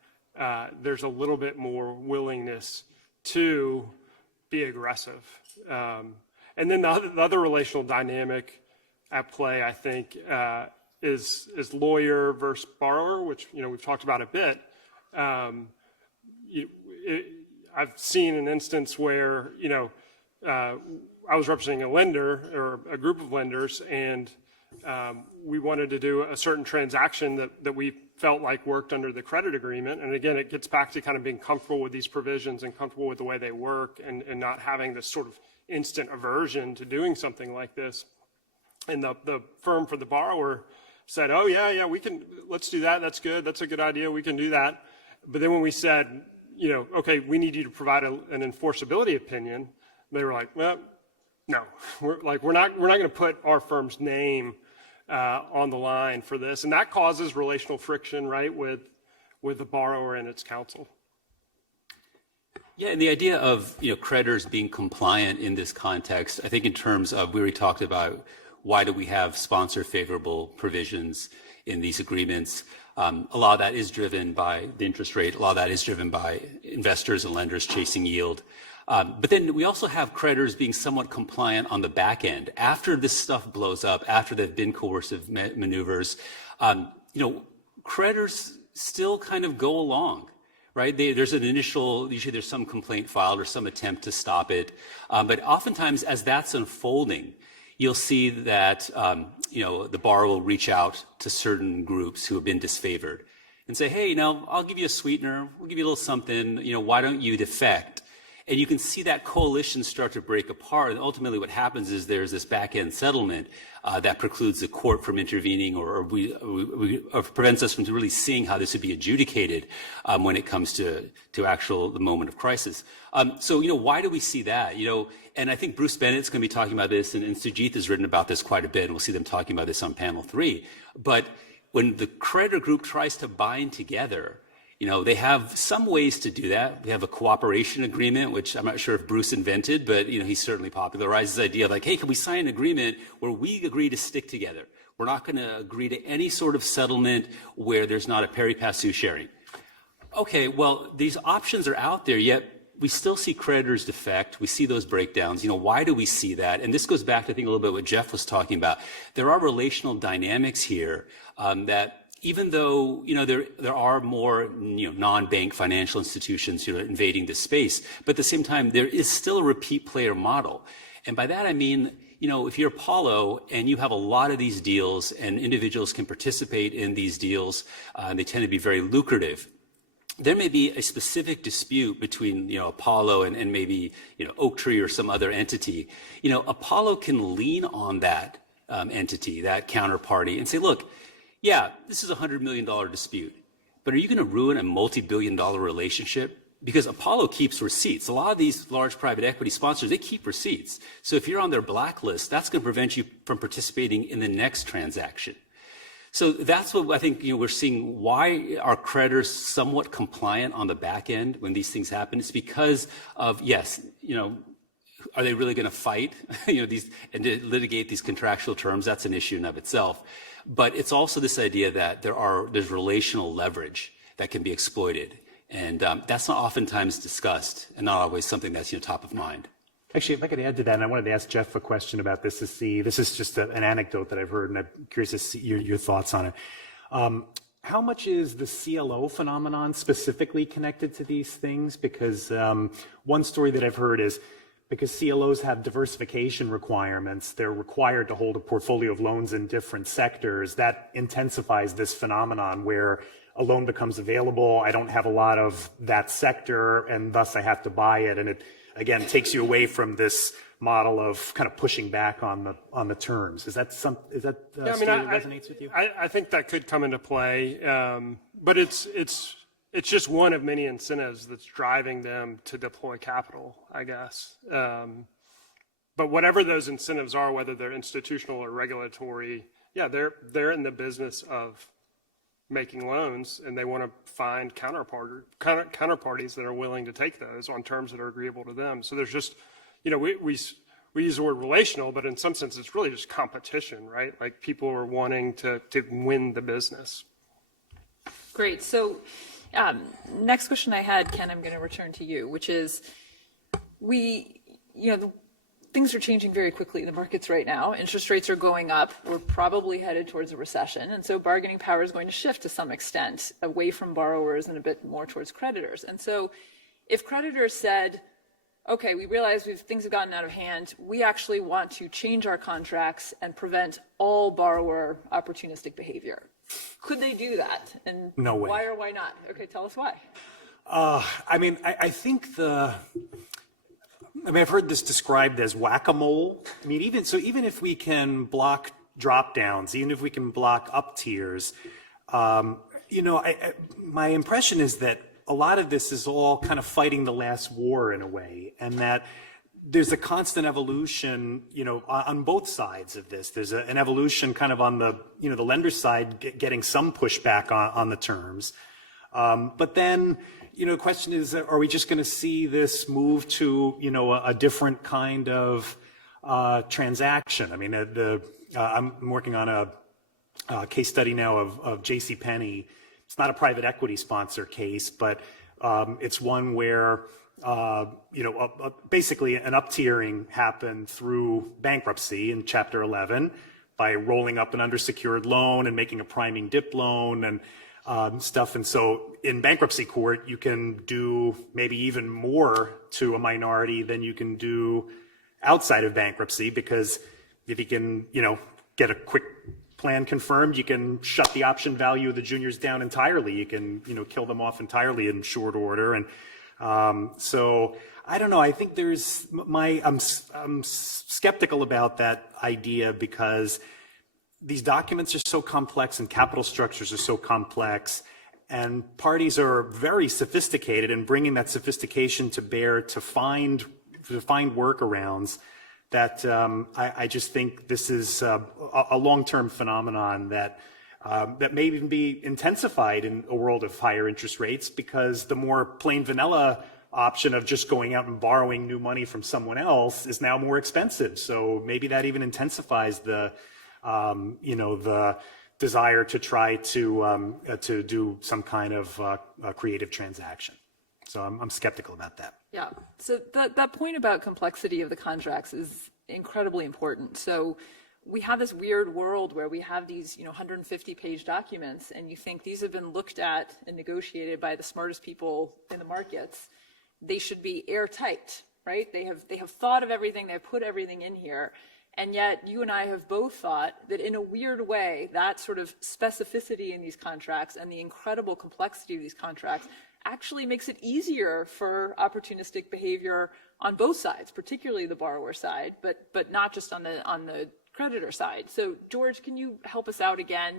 there's a little bit more willingness to be aggressive. And then the other relational dynamic at play, I think, is lawyer versus borrower, which we've talked about a bit. I've seen an instance where I was representing a lender or a group of lenders, and we wanted to do a certain transaction that we felt like worked under the credit agreement. And again, it gets back to kind of being comfortable with these provisions and comfortable with the way they work, and not having this sort of instant aversion to doing something like this. And the firm for the borrower said, oh, yeah, let's do that. That's good. That's a good idea. We can do that. But then when we said, okay, we need you to provide an enforceability opinion, they were like, well, no, we're not going to put our firm's name on the line for this, and that causes relational friction, right, with the borrower and its counsel. Yeah, and the idea of creditors being compliant in this context, I think in terms of, we already talked about why do we have sponsor favorable provisions in these agreements. A lot of that is driven by the interest rate. A lot of that is driven by investors and lenders chasing yield. But then we also have creditors being somewhat compliant on the back end. After this stuff blows up, after there have been coercive maneuvers, creditors still kind of go along, right? There's an initial, usually there's some complaint filed or some attempt to stop it. But oftentimes as that's unfolding, you'll see that the borrower will reach out to certain groups who have been disfavored and say, hey, I'll give you a sweetener, we'll give you a little something, why don't you defect? And you can see that coalition start to break apart. And ultimately what happens is there's this back-end settlement that precludes the court from intervening or prevents us from really seeing how this would be adjudicated when it comes to the moment of crisis. So why do we see that? And I think Bruce Bennett's going to be talking about this, and Sujith has written about this quite a bit, and we'll see them talking about this on panel 3. But when the creditor group tries to bind together, they have some ways to do that. They have a cooperation agreement, which I'm not sure if Bruce invented, but he certainly popularized this idea of like, hey, can we sign an agreement where we agree to stick together? We're not going to agree to any sort of settlement where there's not a pari passu sharing. Okay, well, these options are out there, yet we still see creditors defect. We see those breakdowns. Why do we see that? And this goes back to, I think, a little bit what Jeff was talking about. There are relational dynamics here that even though there are more non-bank financial institutions invading this space, but at the same time there is still a repeat player model. And by that I mean, if you're Apollo and you have a lot of these deals and individuals can participate in these deals, and they tend to be very lucrative, there may be a specific dispute between Apollo and maybe Oaktree or some other entity. Apollo can lean on that entity, that counterparty, and say, look, yeah, this is a $100 million dispute, but are you going to ruin a multi-billion-dollar relationship? Because Apollo keeps receipts. A lot of these large private equity sponsors, they keep receipts. So if you're on their blacklist, that's going to prevent you from participating in the next transaction. So that's what I think we're seeing. Why are creditors somewhat compliant on the back end when these things happen? It's because of, yes, are they really going to fight these and to litigate these contractual terms? That's an issue in of itself. But it's also this idea that there's relational leverage that can be exploited. And that's not oftentimes discussed and not always something that's top of mind. Actually, if I could add to that, and I wanted to ask Jeff a question about this this is just an anecdote that I've heard, and I'm curious to see your thoughts on it. How much is the CLO phenomenon specifically connected to these things? Because one story that I've heard is because CLOs have diversification requirements, they're required to hold a portfolio of loans in different sectors. That intensifies this phenomenon where a loan becomes available, I don't have a lot of that sector, and thus I have to buy it. And it, again, takes you away from this model of kind of pushing back on the terms. Is that story that resonates with you? I think that could come into play, but it's just one of many incentives that's driving them to deploy capital, I guess. But whatever those incentives are, whether they're institutional or regulatory, yeah, they're in the business of making loans, and they want to find counterparties that are willing to take those on terms that are agreeable to them. So there's just, we use the word relational, but in some sense it's really just competition, right? Like people are wanting to win the business. Great. So next question I had, Ken, I'm going to return to you, which is things are changing very quickly in the markets right now. Interest rates are going up. We're probably headed towards a recession. And so bargaining power is going to shift to some extent away from borrowers and a bit more towards creditors. And so if creditors said, okay, we realize things have gotten out of hand, we actually want to change our contracts and prevent all borrower opportunistic behavior. Could they do that? And no way. Why or why not? Okay, tell us why. I think I've heard this described as whack-a-mole. Even if we can block drop downs, even if we can block up tiers, my impression is that a lot of this is all kind of fighting the last war in a way, and that there's a constant evolution, on both sides of this. There's an evolution kind of on the, the lender side, getting some pushback on the terms. But then, the question is, are we just going to see this move to, a different kind of transaction? I mean, I'm working on a case study now of JCPenney. It's not a private equity sponsor case, but it's one where basically an up-tiering happened through bankruptcy in Chapter 11 by rolling up an undersecured loan and making a priming dip loan and stuff. And so in bankruptcy court, you can do maybe even more to a minority than you can do outside of bankruptcy, because if you can, get a quick plan confirmed, you can shut the option value of the juniors down entirely. You can, kill them off entirely in short order. And so I don't know. I think I'm skeptical about that idea, because these documents are so complex and capital structures are so complex, and parties are very sophisticated in bringing that sophistication to bear to find workarounds. That I just think this is a long-term phenomenon that may even be intensified in a world of higher interest rates, because the more plain vanilla option of just going out and borrowing new money from someone else is now more expensive. So maybe that even intensifies the desire to try to do some kind of creative transaction. So I'm skeptical about that. Yeah. So that point about complexity of the contracts is incredibly important. So we have this weird world where we have these, 150-page documents, and you think these have been looked at and negotiated by the smartest people in the markets. They should be airtight, right? They have thought of everything. They have put everything in here. And yet you and I have both thought that in a weird way, that sort of specificity in these contracts and the incredible complexity of these contracts actually makes it easier for opportunistic behavior on both sides, particularly the borrower side, but not just on the creditor side. So George, can you help us out again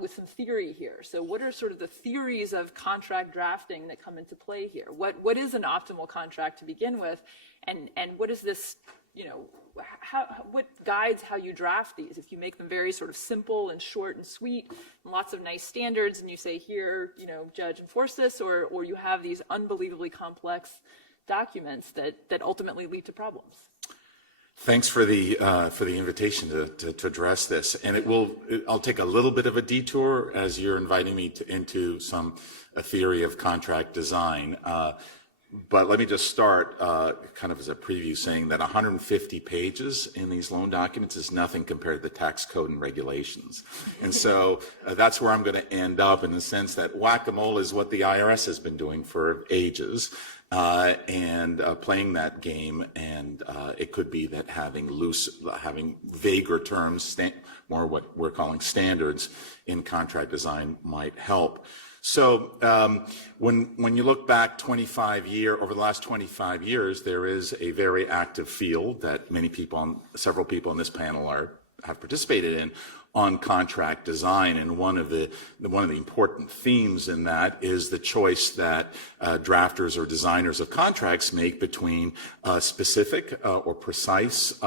with some theory here? So what are sort of the theories of contract drafting that come into play here? What is an optimal contract to begin with? And what is this, what guides how you draft these? If you make them very sort of simple and short and sweet, and lots of nice standards, and you say, here, judge, enforce this, or you have these unbelievably complex documents that ultimately lead to problems. Thanks for the invitation to address this, and I'll take a little bit of a detour as you're inviting me into a theory of contract design. But let me just start kind of as a preview, saying that 150 pages in these loan documents is nothing compared to the tax code and regulations. And so that's where I'm going to end up, in the sense that whack-a-mole is what the IRS has been doing for ages, and playing that game. And it could be that having vaguer terms, more what we're calling standards in contract design, might help. So when you look back over the last 25 years, there is a very active field that several people on this panel have participated in, on contract design. And one of the important themes in that is the choice that drafters or designers of contracts make between specific or precise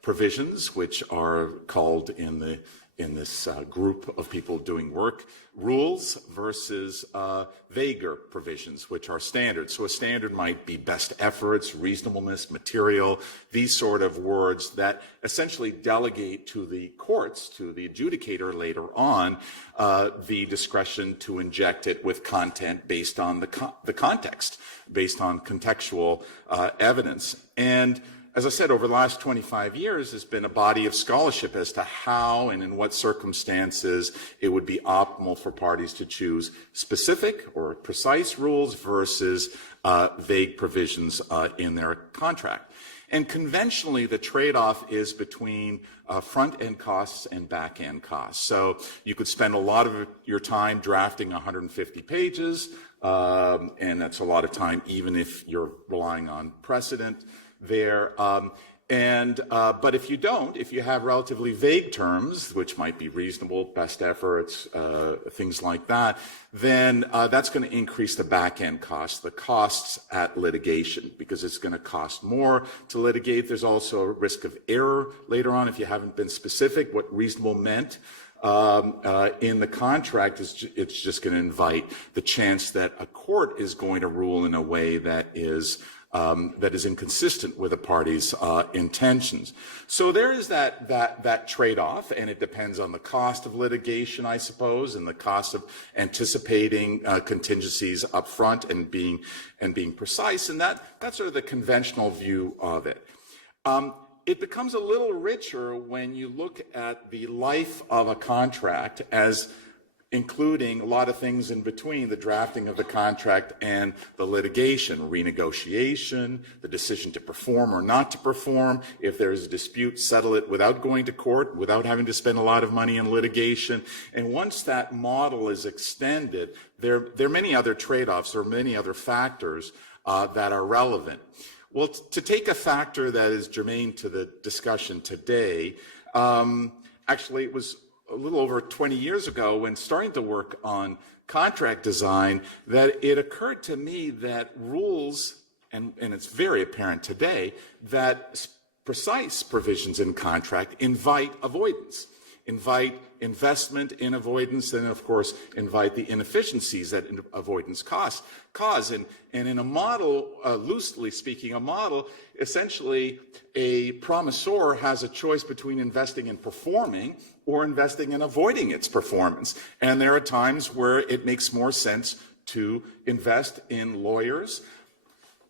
provisions, which are called in this group of people doing work, rules, versus vaguer provisions, which are standards. So a standard might be best efforts, reasonableness, material, these sort of words that essentially delegate to the courts, to the adjudicator later on, the discretion to inject it with content based on the context, based on contextual evidence. And as I said, over the last 25 years, there's been a body of scholarship as to how and in what circumstances it would be optimal for parties to choose specific or precise rules versus vague provisions in their contract. And conventionally, the trade-off is between front-end costs and back-end costs. So you could spend a lot of your time drafting 150 pages, and that's a lot of time even if you're relying on precedent there. But if you don't, if you have relatively vague terms, which might be reasonable, best efforts, things like that, then that's going to increase the back-end costs, the costs at litigation, because it's going to cost more to litigate. There's also a risk of error later on if you haven't been specific what reasonable meant. In the contract, it's just going to invite the chance that a court is going to rule in a way that is inconsistent with the party's intentions. So there is that trade-off, and it depends on the cost of litigation, I suppose, and the cost of anticipating contingencies up front and being precise, and that's sort of the conventional view of it. It becomes a little richer when you look at the life of a contract as including a lot of things in between the drafting of the contract and the litigation, renegotiation, the decision to perform or not to perform. If there's a dispute, settle it without going to court, without having to spend a lot of money in litigation. And once that model is extended, there are many other trade-offs, there are many other factors that are relevant. Well, to take a factor that is germane to the discussion today, actually it was a little over 20 years ago when starting to work on contract design that it occurred to me that rules, and it's very apparent today, that precise provisions in contract invite avoidance, invite investment in avoidance, and of course invite the inefficiencies that avoidance cause. And in a model, loosely speaking, a model, essentially a promisor has a choice between investing in performing or investing in avoiding its performance. And there are times where it makes more sense to invest in lawyers,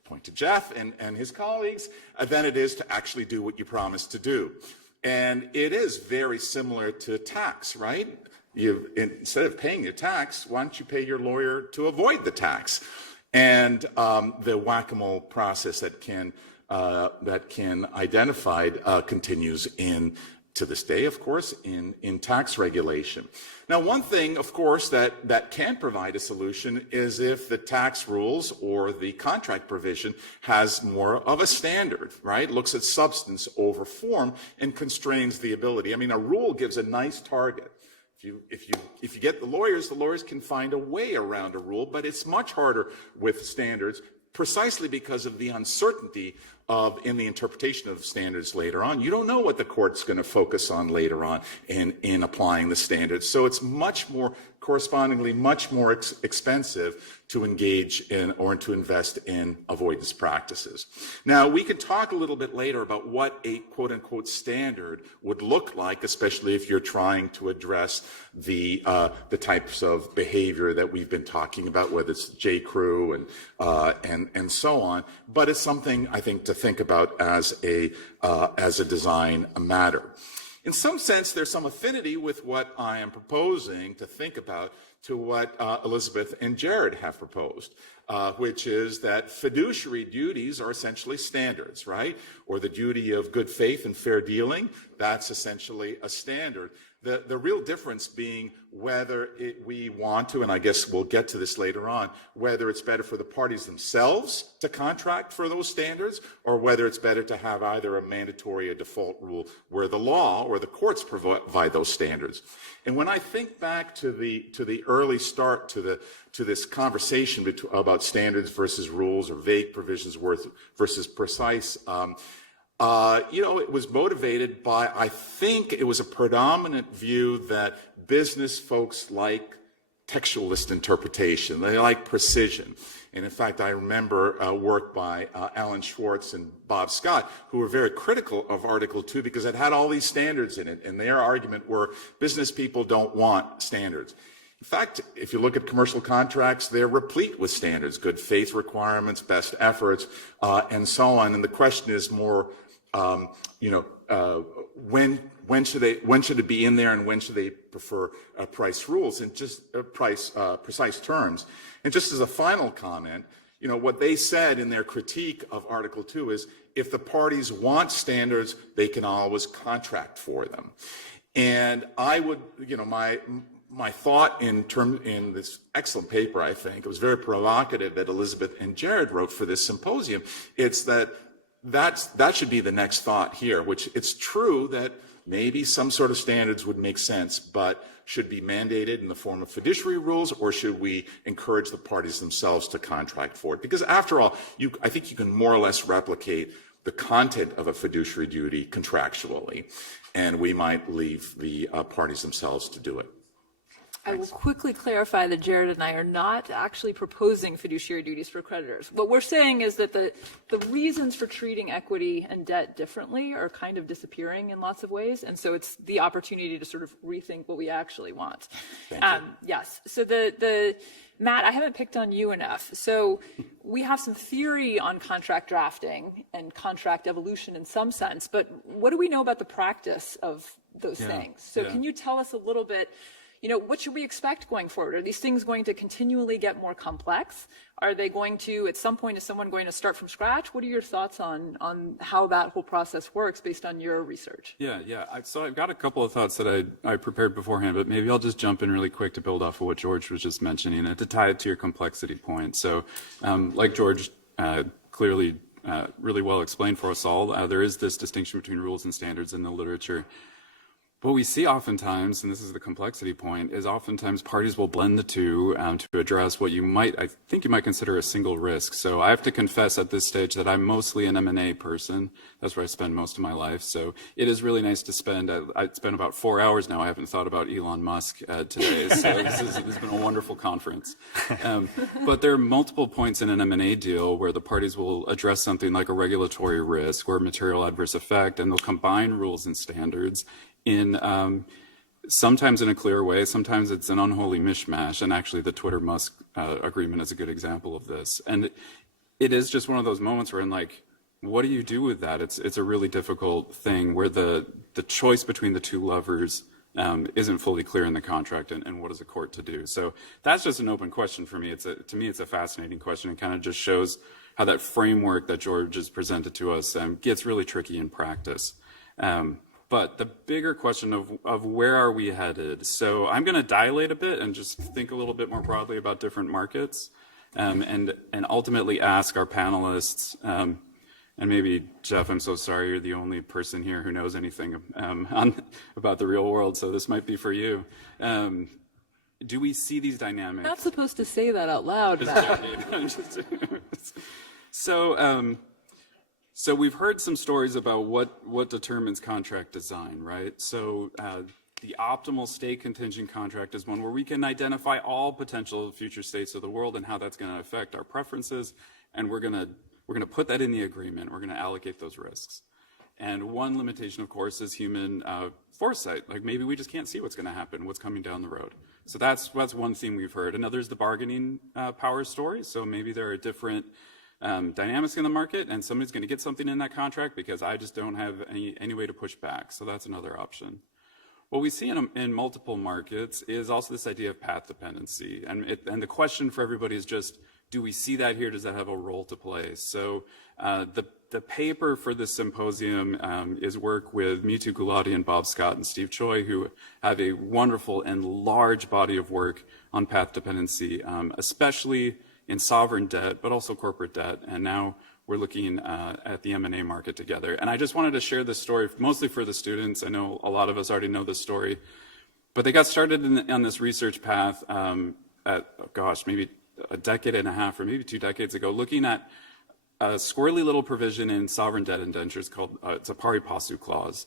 point to Jeff and his colleagues, than it is to actually do what you promised to do. And it is very similar to tax, right? Instead of paying your tax, why don't you pay your lawyer to avoid the tax? And the whack-a-mole process that can identify continues to this day, of course, in tax regulation. Now, one thing, of course, that can provide a solution is if the tax rules or the contract provision has more of a standard, right? Looks at substance over form and constrains the ability. I mean, a rule gives a nice target. If you get the lawyers can find a way around a rule, but it's much harder with standards precisely because of the uncertainty in the interpretation of standards later on. You don't know what the court's going to focus on later on in applying the standards. So it's correspondingly much more expensive to engage in or to invest in avoidance practices. Now, we can talk a little bit later about what a quote-unquote standard would look like, especially if you're trying to address the types of behavior that we've been talking about, whether it's J.Crew and so on. But it's something, I think, to think about as a design matter. In some sense, there's some affinity with what I am proposing to think about to what Elisabeth and Jared have proposed, which is that fiduciary duties are essentially standards, right? Or the duty of good faith and fair dealing, that's essentially a standard. The real difference being whether we want to, and I guess we'll get to this later on, whether it's better for the parties themselves to contract for those standards, or whether it's better to have either a mandatory or default rule where the law or the courts provide those standards. And when I think back to the early start to this conversation about standards versus rules or vague provisions versus precise, it was motivated by, I think it was a predominant view that business folks like textualist interpretation. They like precision. And in fact, I remember work by Alan Schwartz and Bob Scott, who were very critical of Article 2 because it had all these standards in it. And their argument were business people don't want standards. In fact, if you look at commercial contracts, they're replete with standards, good faith requirements, best efforts, and so on. And the question is more, when should it be in there, and when should they prefer price rules and just precise terms? And just as a final comment, what they said in their critique of Article 2 is if the parties want standards, they can always contract for them. And I would, my thought in this excellent paper, I think, it was very provocative that Elisabeth and Jared wrote for this symposium. It's that that should be the next thought here, which it's true that maybe some sort of standards would make sense, but should be mandated in the form of fiduciary rules, or should we encourage the parties themselves to contract for it? Because after all, I think you can more or less replicate the content of a fiduciary duty contractually, and we might leave the parties themselves to do it. I will quickly clarify that Jared and I are not actually proposing fiduciary duties for creditors. What we're saying is that the reasons for treating equity and debt differently are kind of disappearing in lots of ways, and so it's the opportunity to sort of rethink what we actually want. Yes, so Matt, I haven't picked on you enough. So we have some theory on contract drafting and contract evolution in some sense, but what do we know about the practice of those things? So can you tell us a little bit, what should we expect going forward? Are these things going to continually get more complex? Are they going to, at some point, is someone going to start from scratch? What are your thoughts on how that whole process works based on your research? So I've got a couple of thoughts that I prepared beforehand, but maybe I'll just jump in really quick to build off of what George was just mentioning and to tie it to your complexity point. So like George clearly really well explained for us all, there is this distinction between rules and standards in the literature. What we see oftentimes, and this is the complexity point, is oftentimes parties will blend the two to address what I think you might consider a single risk. So I have to confess at this stage that I'm mostly an M&A person. That's where I spend most of my life. So it is really nice to spend, I spent about 4 hours now. I haven't thought about Elon Musk today. So this has been a wonderful conference. But there are multiple points in an M&A deal where the parties will address something like a regulatory risk or material adverse effect, and they'll combine rules and standards in sometimes in a clear way, sometimes it's an unholy mishmash, and actually the Twitter-Musk agreement is a good example of this. And it is just one of those moments where, what do you do with that? It's a really difficult thing where the choice between the two levers isn't fully clear in the contract, and what is a court to do? So that's just an open question for me. To me, it's a fascinating question, and kind of just shows how that framework that George has presented to us gets really tricky in practice. But the bigger question of where are we headed? So I'm going to dilate a bit and just think a little bit more broadly about different markets, and ultimately ask our panelists, and maybe Jeff, I'm so sorry, you're the only person here who knows anything about the real world, so this might be for you. Do we see these dynamics? You're not supposed to say that out loud, Matt. So we've heard some stories about what determines contract design, right? So the optimal state contingent contract is one where we can identify all potential future states of the world and how that's going to affect our preferences, and we're going to put that in the agreement. We're going to allocate those risks. And one limitation, of course, is human foresight. Like maybe we just can't see what's going to happen, what's coming down the road. So that's one theme we've heard. Another is the bargaining power story. So maybe there are different dynamics in the market, and somebody's going to get something in that contract because I just don't have any way to push back. So that's another option. What we see in multiple markets is also this idea of path dependency. And the question for everybody is just, do we see that here? Does that have a role to play? So the paper for this symposium is work with Mitu Gulati and Bob Scott and Steve Choi, who have a wonderful and large body of work on path dependency, especially in sovereign debt, but also corporate debt. And now we're looking at the M&A market together. And I just wanted to share this story, mostly for the students. I know a lot of us already know this story, but they got started on this research path maybe a decade and a half or maybe 2 decades ago, looking at a squirrely little provision in sovereign debt indentures called, it's a pari passu clause.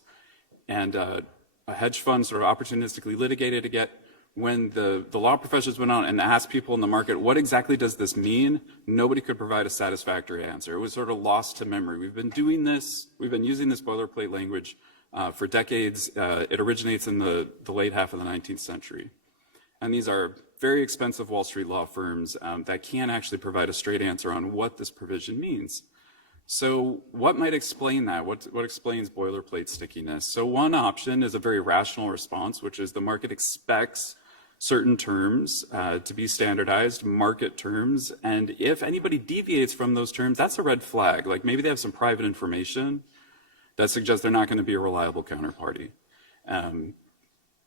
And a hedge fund sort of opportunistically litigated to get, when the law professors went out and asked people in the market, what exactly does this mean? Nobody could provide a satisfactory answer. It was sort of lost to memory. We've been using this boilerplate language for decades. It originates in the late half of the 19th century. And these are very expensive Wall Street law firms that can't actually provide a straight answer on what this provision means. So what might explain that? What explains boilerplate stickiness? So one option is a very rational response, which is the market expects certain terms to be standardized, market terms, and if anybody deviates from those terms, that's a red flag. Like maybe they have some private information that suggests they're not going to be a reliable counterparty.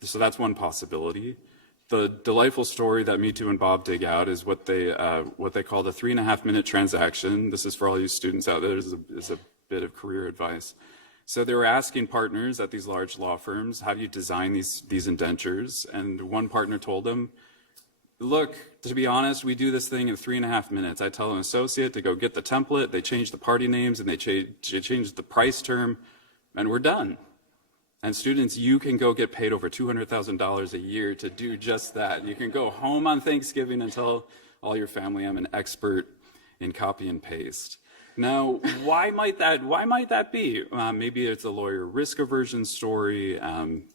So that's one possibility. The delightful story that Mitu and Bob dig out is what they call the 3.5-minute transaction. This is for all you students out there. Is a bit of career advice. So they were asking partners at these large law firms, how do you design these indentures? And one partner told them, look, to be honest, we do this thing in 3.5 minutes. I tell an associate to go get the template, they change the party names, and they change the price term, and we're done. And students, you can go get paid over $200,000 a year to do just that. You can go home on Thanksgiving and tell all your family I'm an expert in copy and paste. Now, why might that be? Maybe it's a lawyer risk aversion story.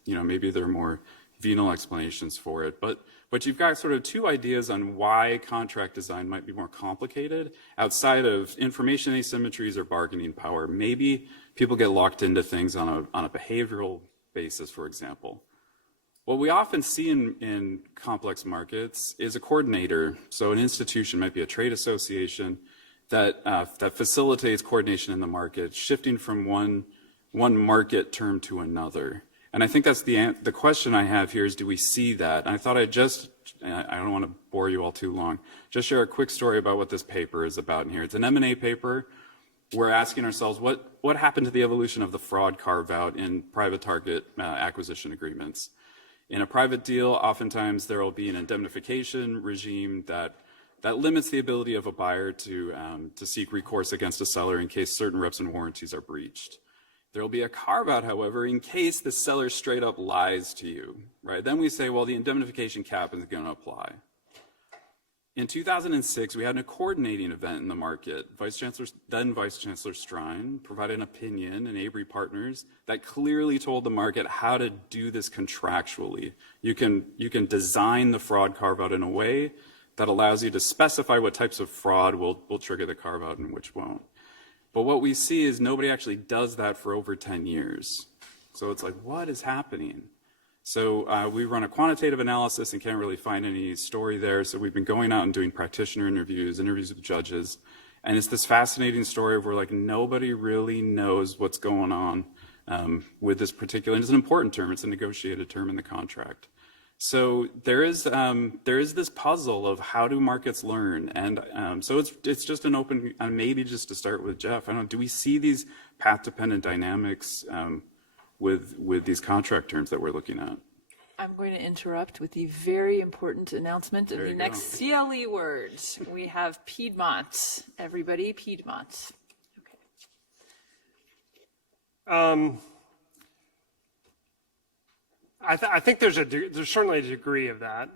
Maybe there are more venal explanations for it. But you've got sort of two ideas on why contract design might be more complicated outside of information asymmetries or bargaining power. Maybe people get locked into things on a behavioral basis, for example. What we often see in complex markets is a coordinator. So an institution might be a trade association that facilitates coordination in the market, shifting from one market term to another. And I think that's the question I have here is, do we see that? And I thought I don't want to bore you all too long, just share a quick story about what this paper is about in here. It's an M&A paper. We're asking ourselves, what happened to the evolution of the fraud carve-out in private target acquisition agreements? In a private deal, oftentimes there will be an indemnification regime that limits the ability of a buyer to seek recourse against a seller in case certain reps and warranties are breached. There will be a carve-out, however, in case the seller straight up lies to you, right? Then we say, well, the indemnification cap is going to apply. In 2006, we had a coordinating event in the market. Then Vice Chancellor Strine provided an opinion in Avery Partners that clearly told the market how to do this contractually. You can design the fraud carve-out in a way that allows you to specify what types of fraud will trigger the carve-out and which won't. But what we see is nobody actually does that for over 10 years. So it's like, what is happening? So we run a quantitative analysis and can't really find any story there. So we've been going out and doing practitioner interviews with judges. And it's this fascinating story where like nobody really knows what's going on with this particular, and it's an important term, it's a negotiated term in the contract. So there is this puzzle of how do markets learn, and so it's just an open, maybe just to start with Jeff, I don't know, do we see these path-dependent dynamics with these contract terms that we're looking at? I'm going to interrupt with the very important announcement of the next CLE word. We have Piedmont. Everybody, Piedmont. Okay. I think there's certainly a degree of that,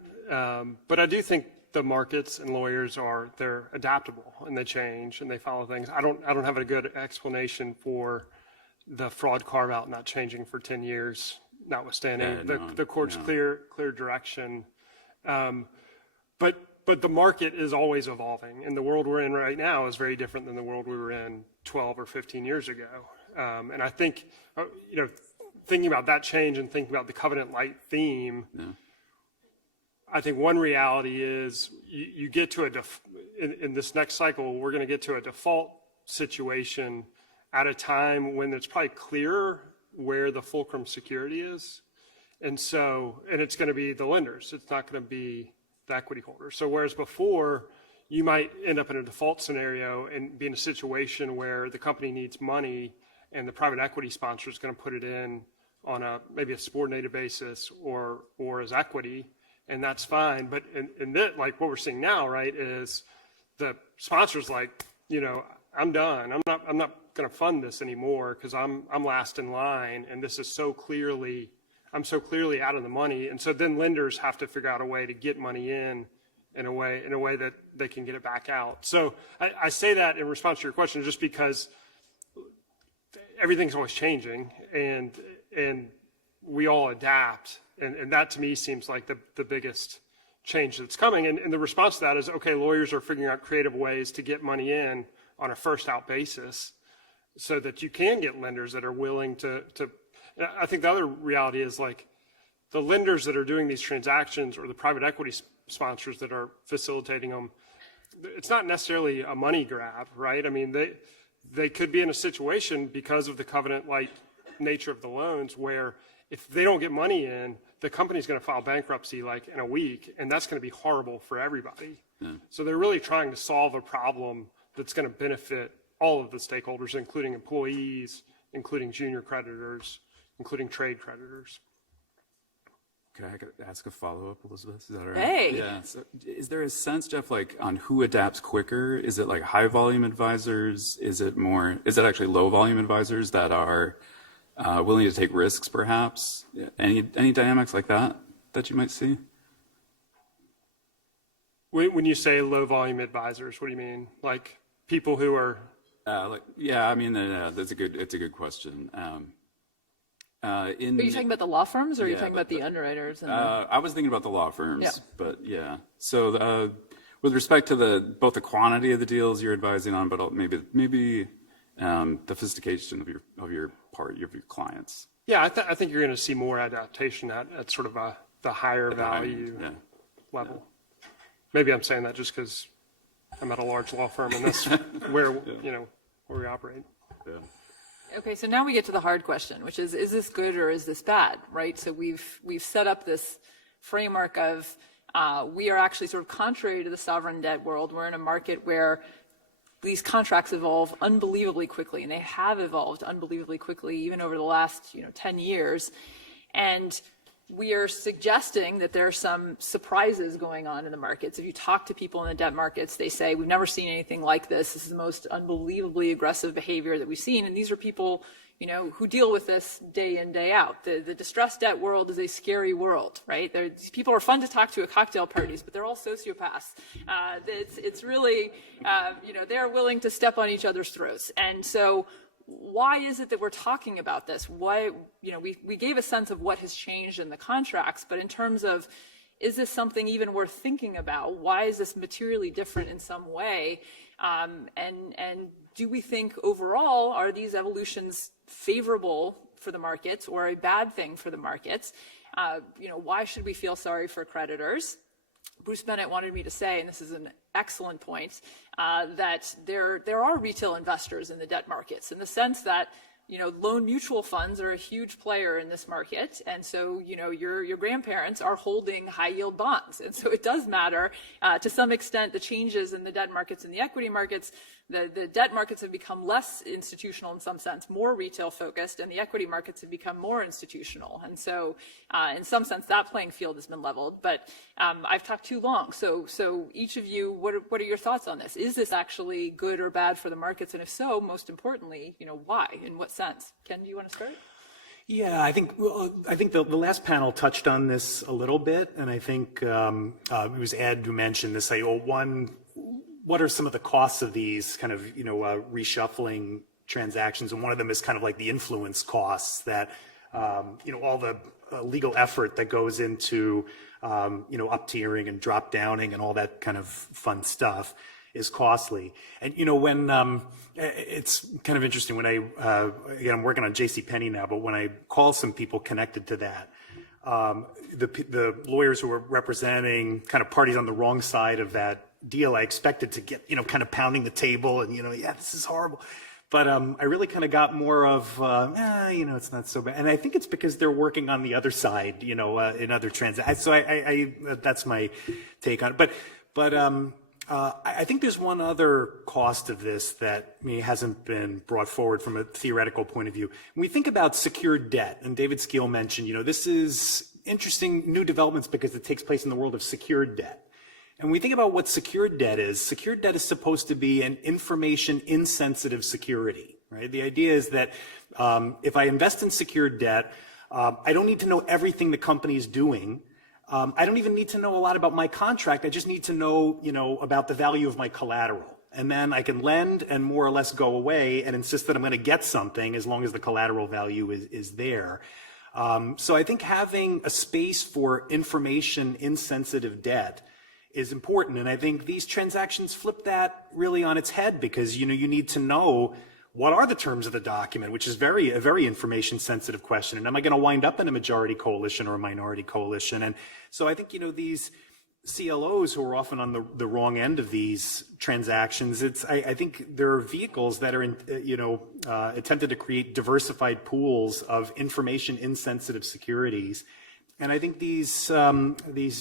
but I do think the markets and lawyers they're adaptable and they change and they follow things. I don't have a good explanation for the fraud carve out not changing for 10 years, notwithstanding the court's clear direction. But the market is always evolving, and the world we're in right now is very different than the world we were in 12 or 15 years ago. And I think thinking about that change and thinking about the covenant light theme, I think one reality is you get to in this next cycle, we're going to get to a default situation at a time when it's probably clearer where the fulcrum security is. And it's going to be the lenders. It's not going to be the equity holders. So whereas before you might end up in a default scenario and be in a situation where the company needs money and the private equity sponsor is going to put it in on maybe a subordinated basis or as equity, and that's fine. But in that, like what we're seeing now, right, is the sponsor's like, I'm done. I'm not going to fund this anymore because I'm last in line, and this is I'm so clearly out of the money. And so then lenders have to figure out a way to get money in a way that they can get it back out. So I say that in response to your question just because everything's always changing, and we all adapt, and that to me seems like the biggest change that's coming. And the response to that is, okay, lawyers are figuring out creative ways to get money in on a first out basis so that you can get lenders that are willing to I think the other reality is like the lenders that are doing these transactions or the private equity sponsors that are facilitating them, it's not necessarily a money grab, right? I mean, they could be in a situation because of the covenant-like nature of the loans where if they don't get money in, the company's going to file bankruptcy like in a week, and that's going to be horrible for everybody. Yeah. So they're really trying to solve a problem that's going to benefit all of the stakeholders, including employees, including junior creditors, including trade creditors. Could I ask a follow-up, Elisabeth? Is that all right? Hey. Yeah. So is there a sense, Jeff, like on who adapts quicker? Is it like high volume advisors? Is it actually low volume advisors that are willing to take risks, perhaps? Any dynamics like that you might see? When you say low volume advisors, what do you mean? Like people who are? It's a good question. Are you talking about the law firms, or are you Yeah, talking about the underwriters? And I was thinking about the law firms, Yeah. but yeah. So with respect to both the quantity of the deals you're advising on, but maybe the sophistication of your clients. Yeah, I think you're going to see more adaptation at sort of the higher value level. Maybe I'm saying that just because I'm at a large law firm and that's where where we operate. Yeah. Okay, so now we get to the hard question, which is this good or is this bad, right? So we've set up this framework of we are actually sort of contrary to the sovereign debt world. We're in a market where these contracts evolve unbelievably quickly, and they have evolved unbelievably quickly even over the last 10 years. And we are suggesting that there are some surprises going on in the markets. If you talk to people in the debt markets, they say, we've never seen anything like this. This is the most unbelievably aggressive behavior that we've seen. And these are people, who deal with this day in, day out. The distressed debt world is a scary world, right? These people are fun to talk to at cocktail parties, but they're all sociopaths. It's really, they're willing to step on each other's throats. And so why is it that we're talking about this? Why, we gave a sense of what has changed in the contracts, but in terms of, is this something even worth thinking about? Why is this materially different in some way? And do we think overall, are these evolutions favorable for the markets or a bad thing for the markets? Why should we feel sorry for creditors? Bruce Bennett wanted me to say, and this is an excellent point, that there are retail investors in the debt markets in the sense that loan mutual funds are a huge player in this market, and so your grandparents are holding high yield bonds, and so it does matter to some extent the changes in the debt markets and the equity markets. The debt markets have become less institutional in some sense, more retail focused, and the equity markets have become more institutional. And so in some sense that playing field has been leveled, but I've talked too long. So each of you, what are your thoughts on this? Is this actually good or bad for the markets? And if so, most importantly, why? In what sense? Ken, do you want to start? Yeah, I think the last panel touched on this a little bit, and I think it was Ed who mentioned this. What are some of the costs of these kind of reshuffling transactions? And one of them is kind of like the influence costs that all the legal effort that goes into up tiering and drop downing and all that kind of fun stuff is costly. And when it's kind of interesting when again, I'm working on JCPenney now, but when I call some people connected to that, the lawyers who were representing kind of parties on the wrong side of that deal, I expected to get kind of pounding the table and this is horrible, but I really kind of got more of it's not so bad, and I think it's because they're working on the other side, in other transactions. So I that's my take on it. But I think there's one other cost of this that hasn't been brought forward from a theoretical point of view. When we think about secured debt, and David Skeel mentioned, this is interesting new developments because it takes place in the world of secured debt. And when we think about what secured debt is supposed to be an information insensitive security, right? The idea is that if I invest in secured debt, I don't need to know everything the company is doing. I don't even need to know a lot about my contract. I just need to know, about the value of my collateral. And then I can lend and more or less go away and insist that I'm going to get something as long as the collateral value is there. So I think having a space for information insensitive debt is important. And I think these transactions flip that really on its head because, you need to know what are the terms of the document, which is a very information sensitive question. And am I going to wind up in a majority coalition or a minority coalition? And so I think, these CLOs who are often on the wrong end of these transactions, I think there are vehicles that are, attempted to create diversified pools of information insensitive securities. And I think these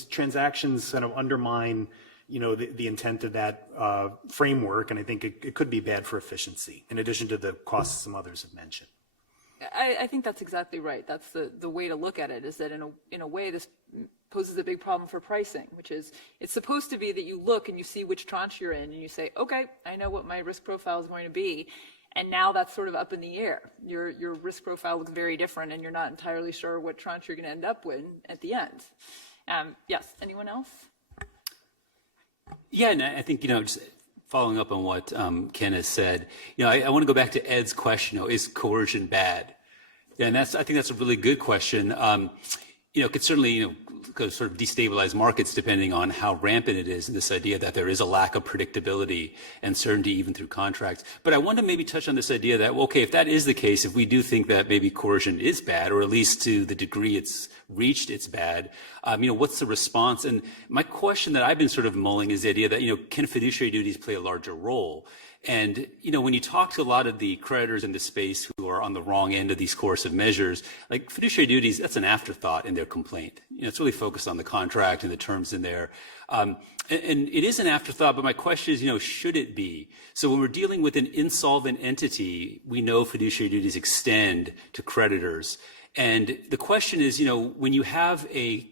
transactions kind of undermine the intent of that framework, and I think it could be bad for efficiency, in addition to the costs some others have mentioned. I think that's exactly right. That's the way to look at it, is that in a way this poses a big problem for pricing, which is it's supposed to be that you look and you see which tranche you're in and you say, okay, I know what my risk profile is going to be. And now that's sort of up in the air. Your risk profile looks very different and you're not entirely sure what tranche you're going to end up with at the end. Yes, anyone else? Yeah, and I think, just following up on what Kenneth said, I want to go back to Ed's question, is coercion bad? Yeah, and I think that's a really good question. It could certainly, could sort of destabilize markets depending on how rampant it is, and this idea that there is a lack of predictability and certainty even through contracts. But I want to maybe touch on this idea that, okay, if that is the case, if we do think that maybe coercion is bad, or at least to the degree it's reached, it's bad, what's the response? And my question that I've been sort of mulling is the idea that, can fiduciary duties play a larger role? And, when you talk to a lot of the creditors in the space who are on the wrong end of these coercive measures, like fiduciary duties, that's an afterthought in their complaint. It's really focused on the contract and the terms in there. And it is an afterthought, but my question is, should it be? So when we're dealing with an insolvent entity, we know fiduciary duties extend to creditors. And the question is, when you have a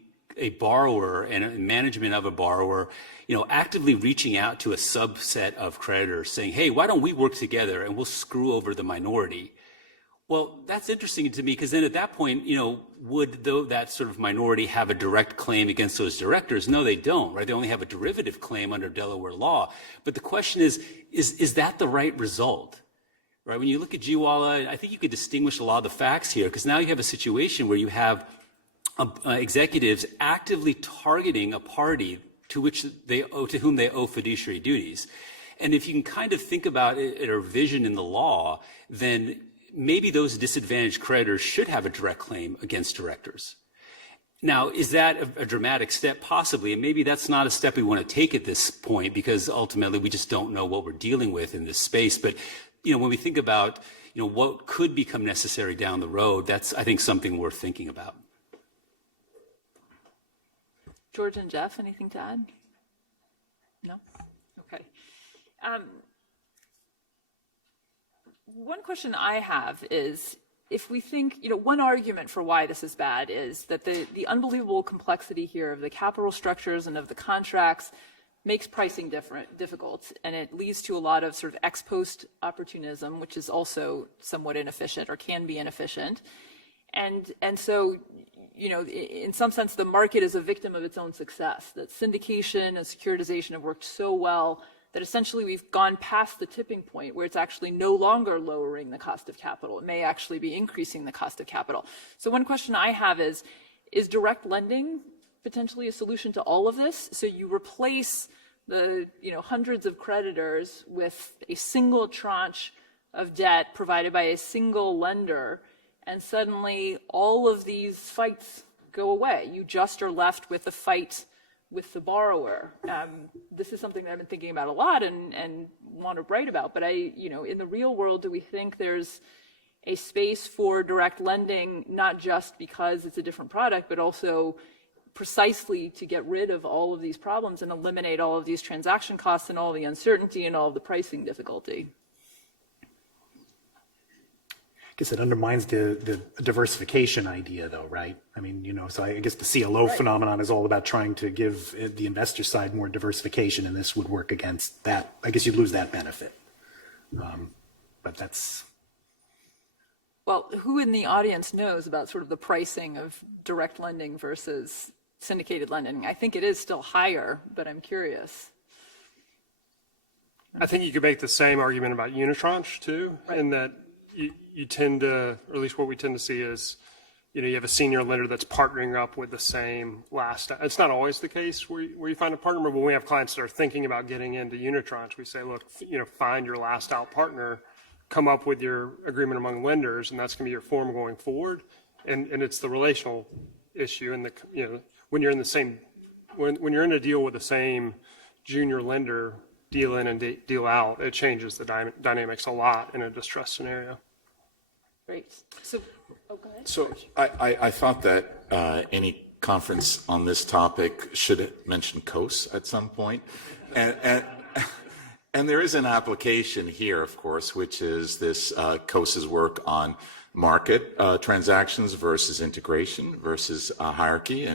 borrower and a management of a borrower, actively reaching out to a subset of creditors saying, hey, why don't we work together and we'll screw over the minority? Well, that's interesting to me, because then at that point, would that sort of minority have a direct claim against those directors? No, they don't, right? They only have a derivative claim under Delaware law. But the question is that the right result? Right? When you look at Jiwala, I think you could distinguish a lot of the facts here, because now you have a situation where you have executives actively targeting a party to whom they owe fiduciary duties. And if you can kind of think about it or vision in the law, then maybe those disadvantaged creditors should have a direct claim against directors. Now, is that a dramatic step? Possibly, and maybe that's not a step we want to take at this point, because ultimately we just don't know what we're dealing with in this space. But, when we think about, what could become necessary down the road, that's, I think, something worth thinking about. George and Jeff, anything to add? No? Okay. One question I have is, if we think, one argument for why this is bad is that the unbelievable complexity here of the capital structures and of the contracts makes pricing difficult, and it leads to a lot of sort of ex post opportunism, which is also somewhat inefficient or can be inefficient. And so, in some sense, the market is a victim of its own success, that syndication and securitization have worked so well that essentially we've gone past the tipping point where it's actually no longer lowering the cost of capital. It may actually be increasing the cost of capital. So one question I have is direct lending potentially a solution to all of this? So you replace the hundreds of creditors with a single tranche of debt provided by a single lender, and suddenly all of these fights go away. You just are left with the fight with the borrower. This is something that I've been thinking about a lot and want to write about, but in the real world, do we think there's a space for direct lending, not just because it's a different product, but also precisely to get rid of all of these problems and eliminate all of these transaction costs and all the uncertainty and all of the pricing difficulty? I guess it undermines the diversification idea, though, right? I mean, so I guess the CLO phenomenon is all about trying to give the investor side more diversification, and this would work against that. I guess you'd lose that benefit. But that's... Well, who in the audience knows about sort of the pricing of direct lending versus syndicated lending? I think it is still higher, but I'm curious. I think you could make the same argument about unitranche, too, in that you tend to, or at least what we tend to see is, you have a senior lender that's partnering up with the same last. It's not always the case where you find a partner, but when we have clients that are thinking about getting into unitranche, we say, look, find your last out partner, come up with your agreement among lenders, and that's going to be your form going forward. And it's the relational issue, and when you're in the same, when you're in a deal with the same junior lender, deal in and deal out, it changes the dynamics a lot in a distress scenario. Great. So, go ahead. So I thought that any conference on this topic should mention COAS at some point. And there is an application here, of course, which is this COAS's work on market transactions versus integration versus hierarchy.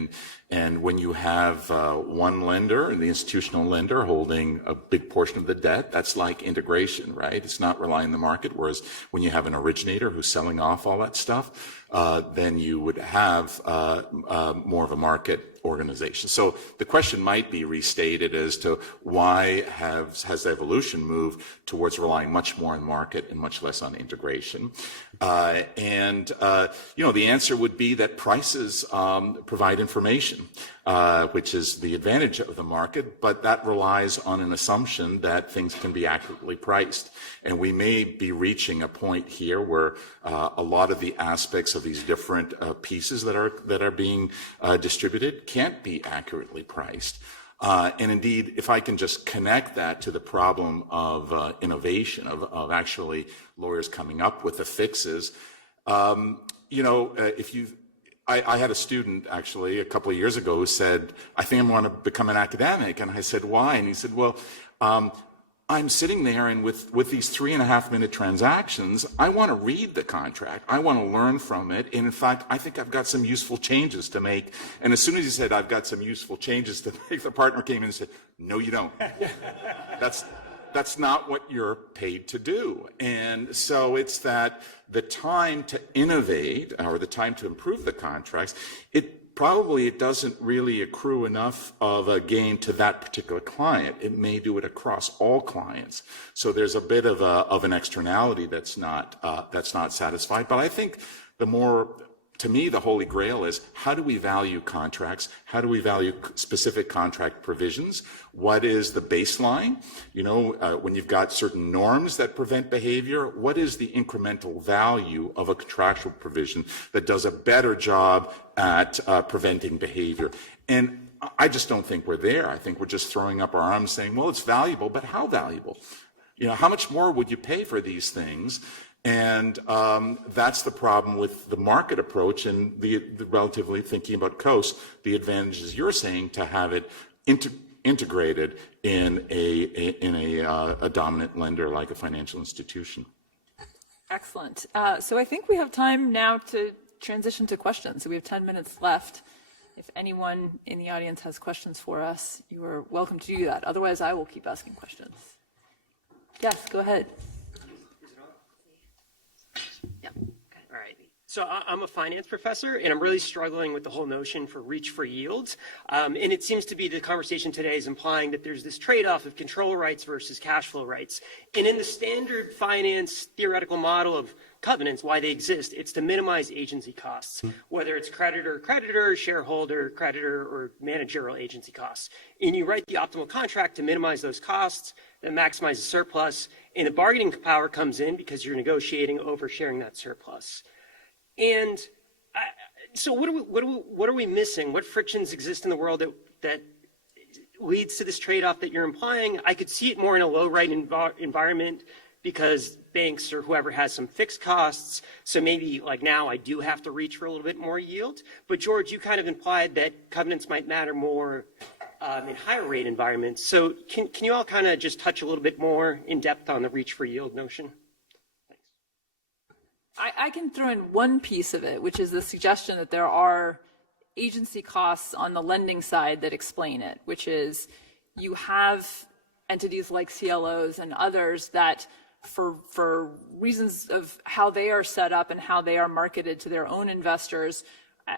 And when you have one lender, the institutional lender, holding a big portion of the debt, that's like integration, right? It's not relying on the market. Whereas when you have an originator who's selling off all that stuff, then you would have more of a market organization. So the question might be restated as to why has the evolution moved towards relying much more on market and much less on integration? The answer would be that prices provide information, which is the advantage of the market, but that relies on an assumption that things can be accurately priced. And we may be reaching a point here where a lot of the aspects of these different pieces that are being distributed can't be accurately priced. And indeed, if I can just connect that to the problem of innovation, of actually lawyers coming up with the fixes, I had a student actually a couple of years ago who said, I think I want to become an academic. And I said, why? And he said, well, I'm sitting there and with these 3.5-minute transactions, I want to read the contract. I want to learn from it. And in fact, I think I've got some useful changes to make. And as soon as he said, I've got some useful changes to make, the partner came in and said, no, you don't. That's not what you're paid to do. And so it's that the time to innovate or the time to improve the contracts, it doesn't really accrue enough of a gain to that particular client. It may do it across all clients. So there's a bit of an externality that's not satisfied. But I think to me, the holy grail is, how do we value contracts? How do we value specific contract provisions? What is the baseline? When you've got certain norms that prevent behavior, what is the incremental value of a contractual provision that does a better job at preventing behavior? And I just don't think we're there. I think we're just throwing up our arms saying, well, it's valuable, but how valuable? How much more would you pay for these things? And that's the problem with the market approach and the relatively thinking about COAS, the advantages you're saying to have it integrated in a dominant lender like a financial institution. Excellent. So I think we have time now to transition to questions. So we have 10 minutes left. If anyone in the audience has questions for us, you are welcome to do that. Otherwise, I will keep asking questions. Yes, go ahead. Yep. All right. So I'm a finance professor, and I'm really struggling with the whole notion for reach for yields. And it seems to be the conversation today is implying that there's this trade-off of control rights versus cash flow rights. And in the standard finance theoretical model of covenants, why they exist, it's to minimize agency costs, whether it's creditor, shareholder, creditor, or managerial agency costs. And you write the optimal contract to minimize those costs, that maximizes surplus, and the bargaining power comes in because you're negotiating over sharing that surplus. And so what are we missing? What frictions exist in the world that leads to this trade-off that you're implying? I could see it more in a low-rate environment because banks or whoever has some fixed costs. So maybe like now I do have to reach for a little bit more yield. But George, you kind of implied that covenants might matter more in higher rate environments. So can you all kind of just touch a little bit more in depth on the reach for yield notion? I can throw in one piece of it, which is the suggestion that there are agency costs on the lending side that explain it, which is you have entities like CLOs and others that for reasons of how they are set up and how they are marketed to their own investors,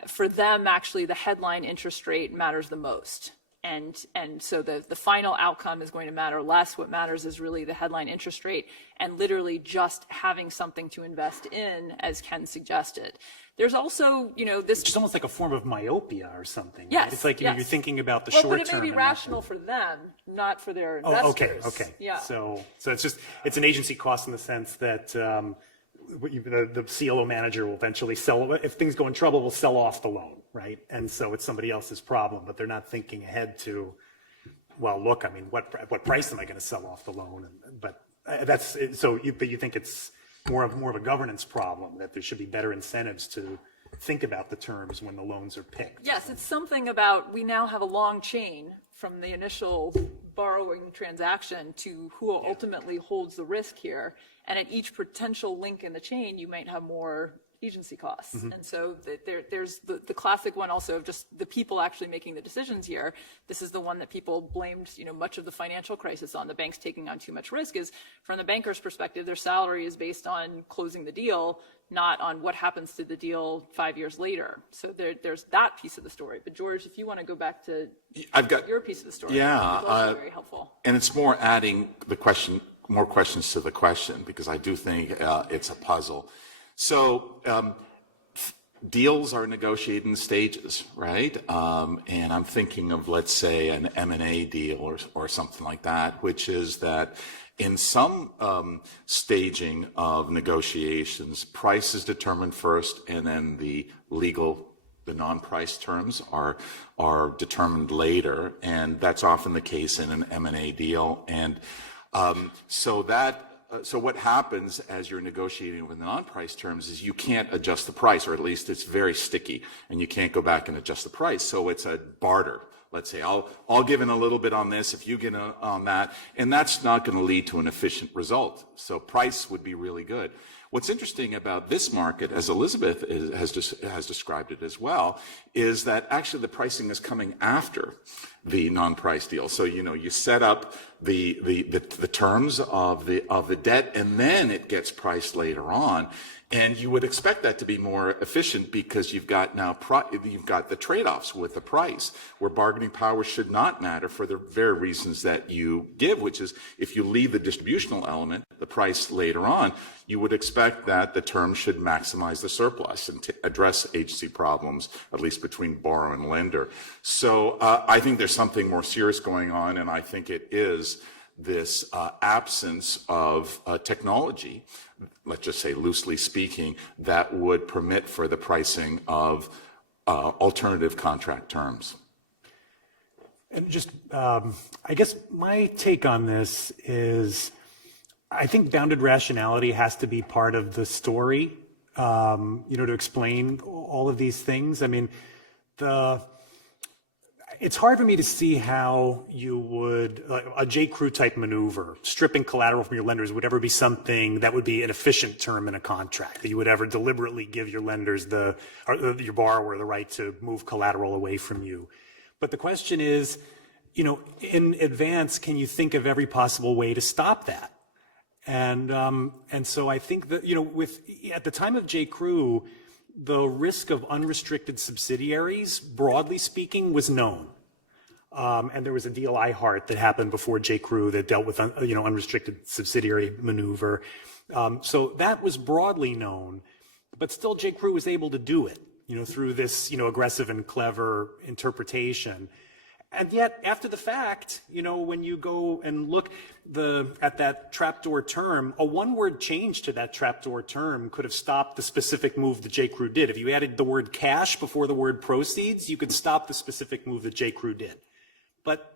for them, actually, the headline interest rate matters the most. And so the final outcome is going to matter less. What matters is really the headline interest rate and literally just having something to invest in, as Ken suggested. There's also, this... It's almost like a form of myopia or something. Yes, right? It's like yes. You're thinking about the short term. But it may be rational for them, not for their investors. Okay. Yeah. So it's an agency cost in the sense that the CLO manager will eventually sell, if things go in trouble, will sell off the loan, right? And so it's somebody else's problem, but they're not thinking ahead to, well, look, I mean, what price am I going to sell off the loan? But you think it's more of a governance problem, that there should be better incentives to think about the terms when the loans are picked. Yes, it's something about, we now have a long chain from the initial borrowing transaction to who ultimately holds the risk here. And at each potential link in the chain, you might have more agency costs. And so there's the classic one also of just the people actually making the decisions here. This is the one that people blamed, much of the financial crisis on, the banks taking on too much risk, is from the banker's perspective, their salary is based on closing the deal, not on what happens to the deal 5 years later. So there's that piece of the story. But George, if you want to go back to your piece of the story, it's also very helpful. And it's more adding more questions to the question, because I do think it's a puzzle. So deals are negotiated in stages, right? And I'm thinking of, let's say, an M&A deal or something like that, which is that in some staging of negotiations, price is determined first, and then the non-price terms are determined later, and that's often the case in an M&A deal. And so what happens as you're negotiating with non-price terms is you can't adjust the price, or at least it's very sticky, and you can't go back and adjust the price. So it's a barter. Let's say I'll give in a little bit on this if you get on that, and that's not going to lead to an efficient result. So price would be really good. What's interesting about this market, as Elisabeth has described it as well, is that actually the pricing is coming after the non-price deal. So you set up the terms of the debt, and then it gets priced later on. And you would expect that to be more efficient, because you've got the trade-offs with the price, where bargaining power should not matter for the very reasons that you give, which is if you leave the distributional element, the price later on, you would expect that the term should maximize the surplus and address agency problems, at least between borrower and lender. So I think there's something more serious going on, and I think it is this absence of technology, let's just say loosely speaking, that would permit for the pricing of alternative contract terms. And just, I guess my take on this is, I think bounded rationality has to be part of the story, to explain all of these things. I mean, it's hard for me to see how you would, a J.Crew type maneuver, stripping collateral from your lenders, would ever be something that would be an efficient term in a contract, that you would ever deliberately give your lenders or your borrower the right to move collateral away from you. But the question is, in advance, can you think of every possible way to stop that? And so I think that, at the time of J.Crew, the risk of unrestricted subsidiaries, broadly speaking, was known. And there was a deal Iheart that happened before J.Crew that dealt with, unrestricted subsidiary maneuver. So that was broadly known, but still J.Crew was able to do it, through this, aggressive and clever interpretation. And yet, after the fact, when you go and look at that trapdoor term, a one-word change to that trapdoor term could have stopped the specific move that J.Crew did. If you added the word cash before the word proceeds, you could stop the specific move that J.Crew did. But,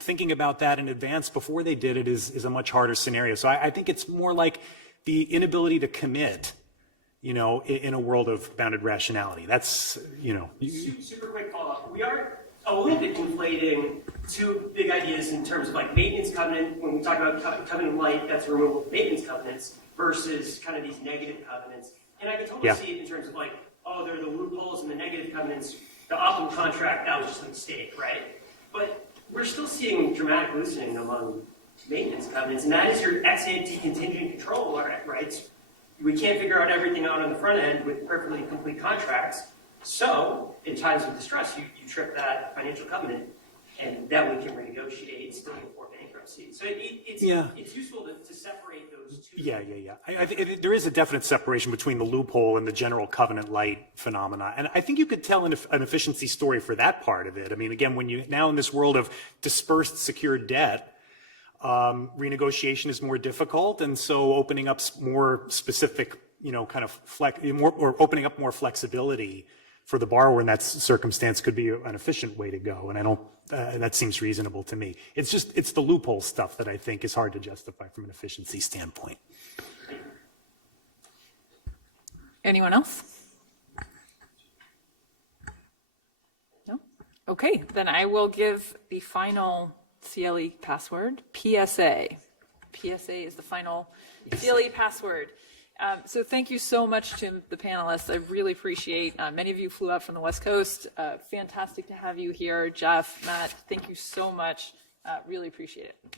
thinking about that in advance before they did it is a much harder scenario. So I think it's more like the inability to commit, in a world of bounded rationality. That's, Super quick follow-up. We are a little bit conflating two big ideas in terms of like maintenance covenant. When we talk about covenant light, that's removal of maintenance covenants versus kind of these negative covenants. And I can totally see it in terms of like, there are the loopholes in the negative covenants. The optimal contract, that was just a mistake, right? But we're still seeing dramatic loosening among maintenance covenants, and that is your ex-ante contingent control rights. We can't figure out everything out on the front end with perfectly complete contracts. So, in times of distress, you trip that financial covenant, and then we can renegotiate still before bankruptcy. So it's useful to separate those two. Yeah. I think there is a definite separation between the loophole and the general covenant light phenomena. And I think you could tell an efficiency story for that part of it. I mean, again, when you now in this world of dispersed secured debt, renegotiation is more difficult, and so opening up more specific, opening up more flexibility for the borrower in that circumstance could be an efficient way to go. And that seems reasonable to me. It's the loophole stuff that I think is hard to justify from an efficiency standpoint. Anyone else? Okay, then I will give the final CLE password, PSA. PSA is the final CLE password. So thank you so much to the panelists. I really appreciate, many of you flew out from the West Coast. Fantastic to have you here. Jeff, Matt, thank you so much. Really appreciate it.